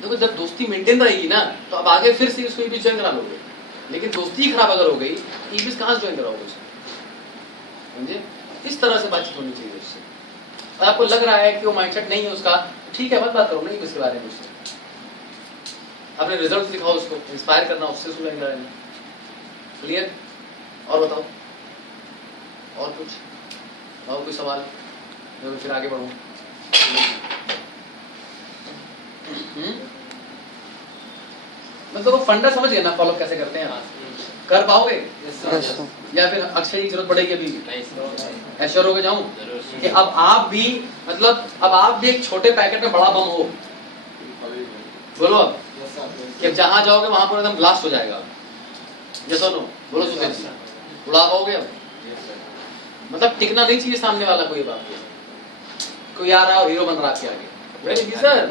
देखो जब दोस्ती मेंटेन रहेगी ना तो अब आगे फिर से उसको ईबीएस ज्वाइन करा लोगे, लेकिन दोस्ती खराब अगर हो गई, ईबीएस कहाँ से ज्वाइन कराओगे उसको? समझे? इस तरह से बातचीत होनी चाहिए उससे। और आपको लग रहा है कि वो माइंडसेट नहीं है उसका, ठीक है, मत बात करो नहीं इसके बारे में उससे, अपने रिजल्ट दिखाओ उसको, इंस्पायर करना, उससे उसको ज्वाइन कराना। क्लियर? और बताओ, और कुछ, और कोई सवाल? मैं फिर आगे बढ़ूं। मतलब फंडा समझ गए ना, फॉलो कैसे करते हैं? कर पाओगे या फिर अक्षय की जरूरत पड़ेगी? अभी ऐश्वर हो के जाऊं कि अब आप भी, मतलब अब आप भी एक छोटे पैकेट में बड़ा बम हो। बोलो अब कि अब जहां जाओगे वहां पर एकदम ब्लास्ट हो जाएगा। ये सुनो, बोलो सुखेश जी, उड़ा पाओगे अब? मतलब टिकना नहीं चाहिए सामने वाला कोई बात, कोई आ रहा है और हीरो बन रहा है आपके आगे, very sir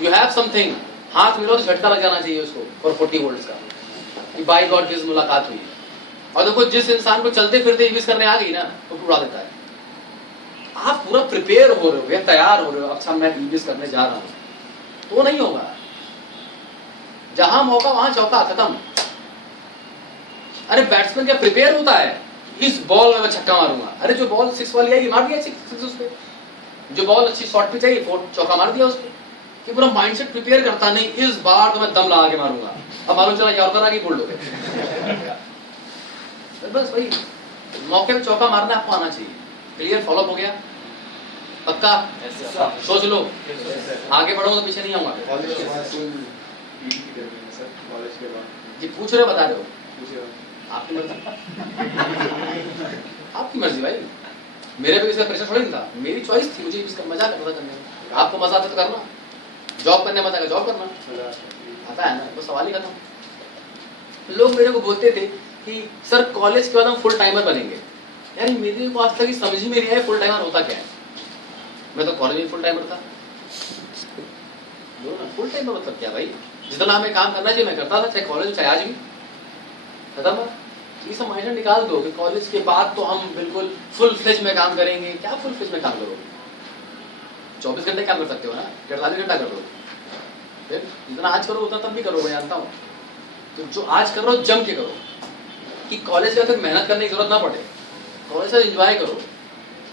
you have something, हाथ मिलो तो झटका लग जाना चाहिए उसको फॉर 40 वोल्ट्स का, कि बाय गॉड किस मुलाकात हुई। और देखो जिस इंसान को चलते फिरते ईबीएस करने आ गई ना तो उड़ा देता है। आप पूरा प्रिपेयर हो रहे हो या तैयार हो रहे हो, अच्छा मैं ईबीएस करने जा रहा हूँ, तो नहीं होगा। जहां मौका वहां चौका, खत्म। अरे बैट्समैन क्या प्रिपेयर होता है, इस बॉल में मैं छक्का मारूंगा, अरे जो बॉल 6 वाली आएगी मार दिया 6 उस पे, जो बॉल अच्छी शॉट पे चाहिए 4 चौका मार दिया उस पे, कि पूरा माइंडसेट प्रिपेयर करता नहीं, इस बार तो मैं दम लगा के मारूंगा। अब मालूम चला यार आगे बोल दोगे। बस भाई मौके पे चौका मारना आपको आना चाहिए। क्लियर? फॉलो हो गया? पक्का? सोच लो, आगे बढ़ो तो पीछे नहीं आऊंगा। जी पूछ रहे हो, बता रहे हो? आपकी मर्जी, आपकी मर्जी भाई, मेरे पे किसी का प्रेशर थोड़ी नहीं था, मेरी चॉइस थी, मुझे इसका मजा आता था करने में। आपको मजा आता तो करना, जॉब करने मजा आएगा जॉब करना, आता है ना, तो सवाल ही खत्म। लोग मेरे को बोलते थे कि सर कॉलेज के बाद हम फुल टाइमर बनेंगे। यार मेरे को आज तक समझ ही में नहीं आया फुल टाइमर होता क्या है। मैं तो कॉलेज में फुल टाइमर था। बोलो ना फुल टाइमर मतलब क्या भाई? जितना हमें काम करना चाहिए मैं करता था, चाहे कॉलेज चाहे आज भी। खत्म। ये सब माइंड निकाल दो कि कॉलेज के बाद तो हम बिल्कुल फुल फ्लेज में काम करेंगे। क्या फुल फ्लेज में काम करोगे? 24 घंटे काम कर सकते हो ना, 48 घंटा कर लो। फिर जितना आज करो उतना तब भी करोगे, जानता हूँ। तो जो आज कर रहे हो जम के करो कि कॉलेज के बाद मेहनत करने की जरूरत ना पड़े। कॉलेज से एंजॉय करो।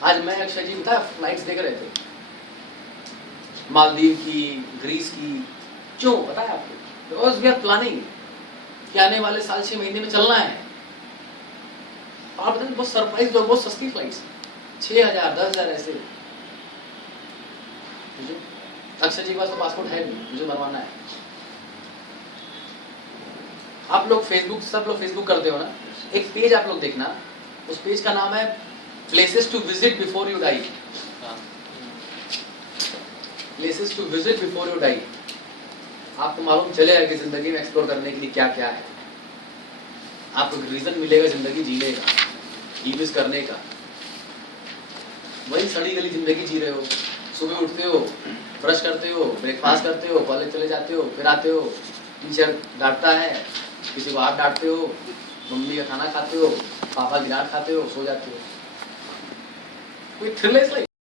आज मैं अक्षय जी बता फ्लाइट्स देख रहे थे, मालदीव की, ग्रीस की। क्यों पता है आपको? बिकॉज वी आर प्लानिंग कि आने वाले साल 6 महीने में चलना है। आप बताएं बहुत सरप्राइज लोग, बहुत सस्ती फ्लाइट्स, 6,000 10,000 ऐसे। मुझे अक्षय जी के पास तो पासपोर्ट है भी, मुझे बनवाना है। आप लोग फेसबुक, सब लोग फेसबुक करते हो ना, एक पेज आप लोग देखना, उस पेज का नाम है places to visit before you die. Places to visit before you die. आपको मालूम चलेगा कि जिंदगी में एक्सप्लोर करने के लिए क्या क्या है। आपको रीजन मिलेगा जिंदगी जीने का, ईविस करने का। वही सड़ी गली जिंदगी जी रहे हो। सुबह उठते हो, ब्रश करते हो, ब्रेकफास्ट करते हो, कॉलेज चले जाते हो, फिर आते हो, टीचर डांटता है, किसी को आप डांटते हो, मम्मी का खाना खाते हो, पापा की डांट खाते हो, सो जाते हो। कोई थ्रिल है इस लाइफ?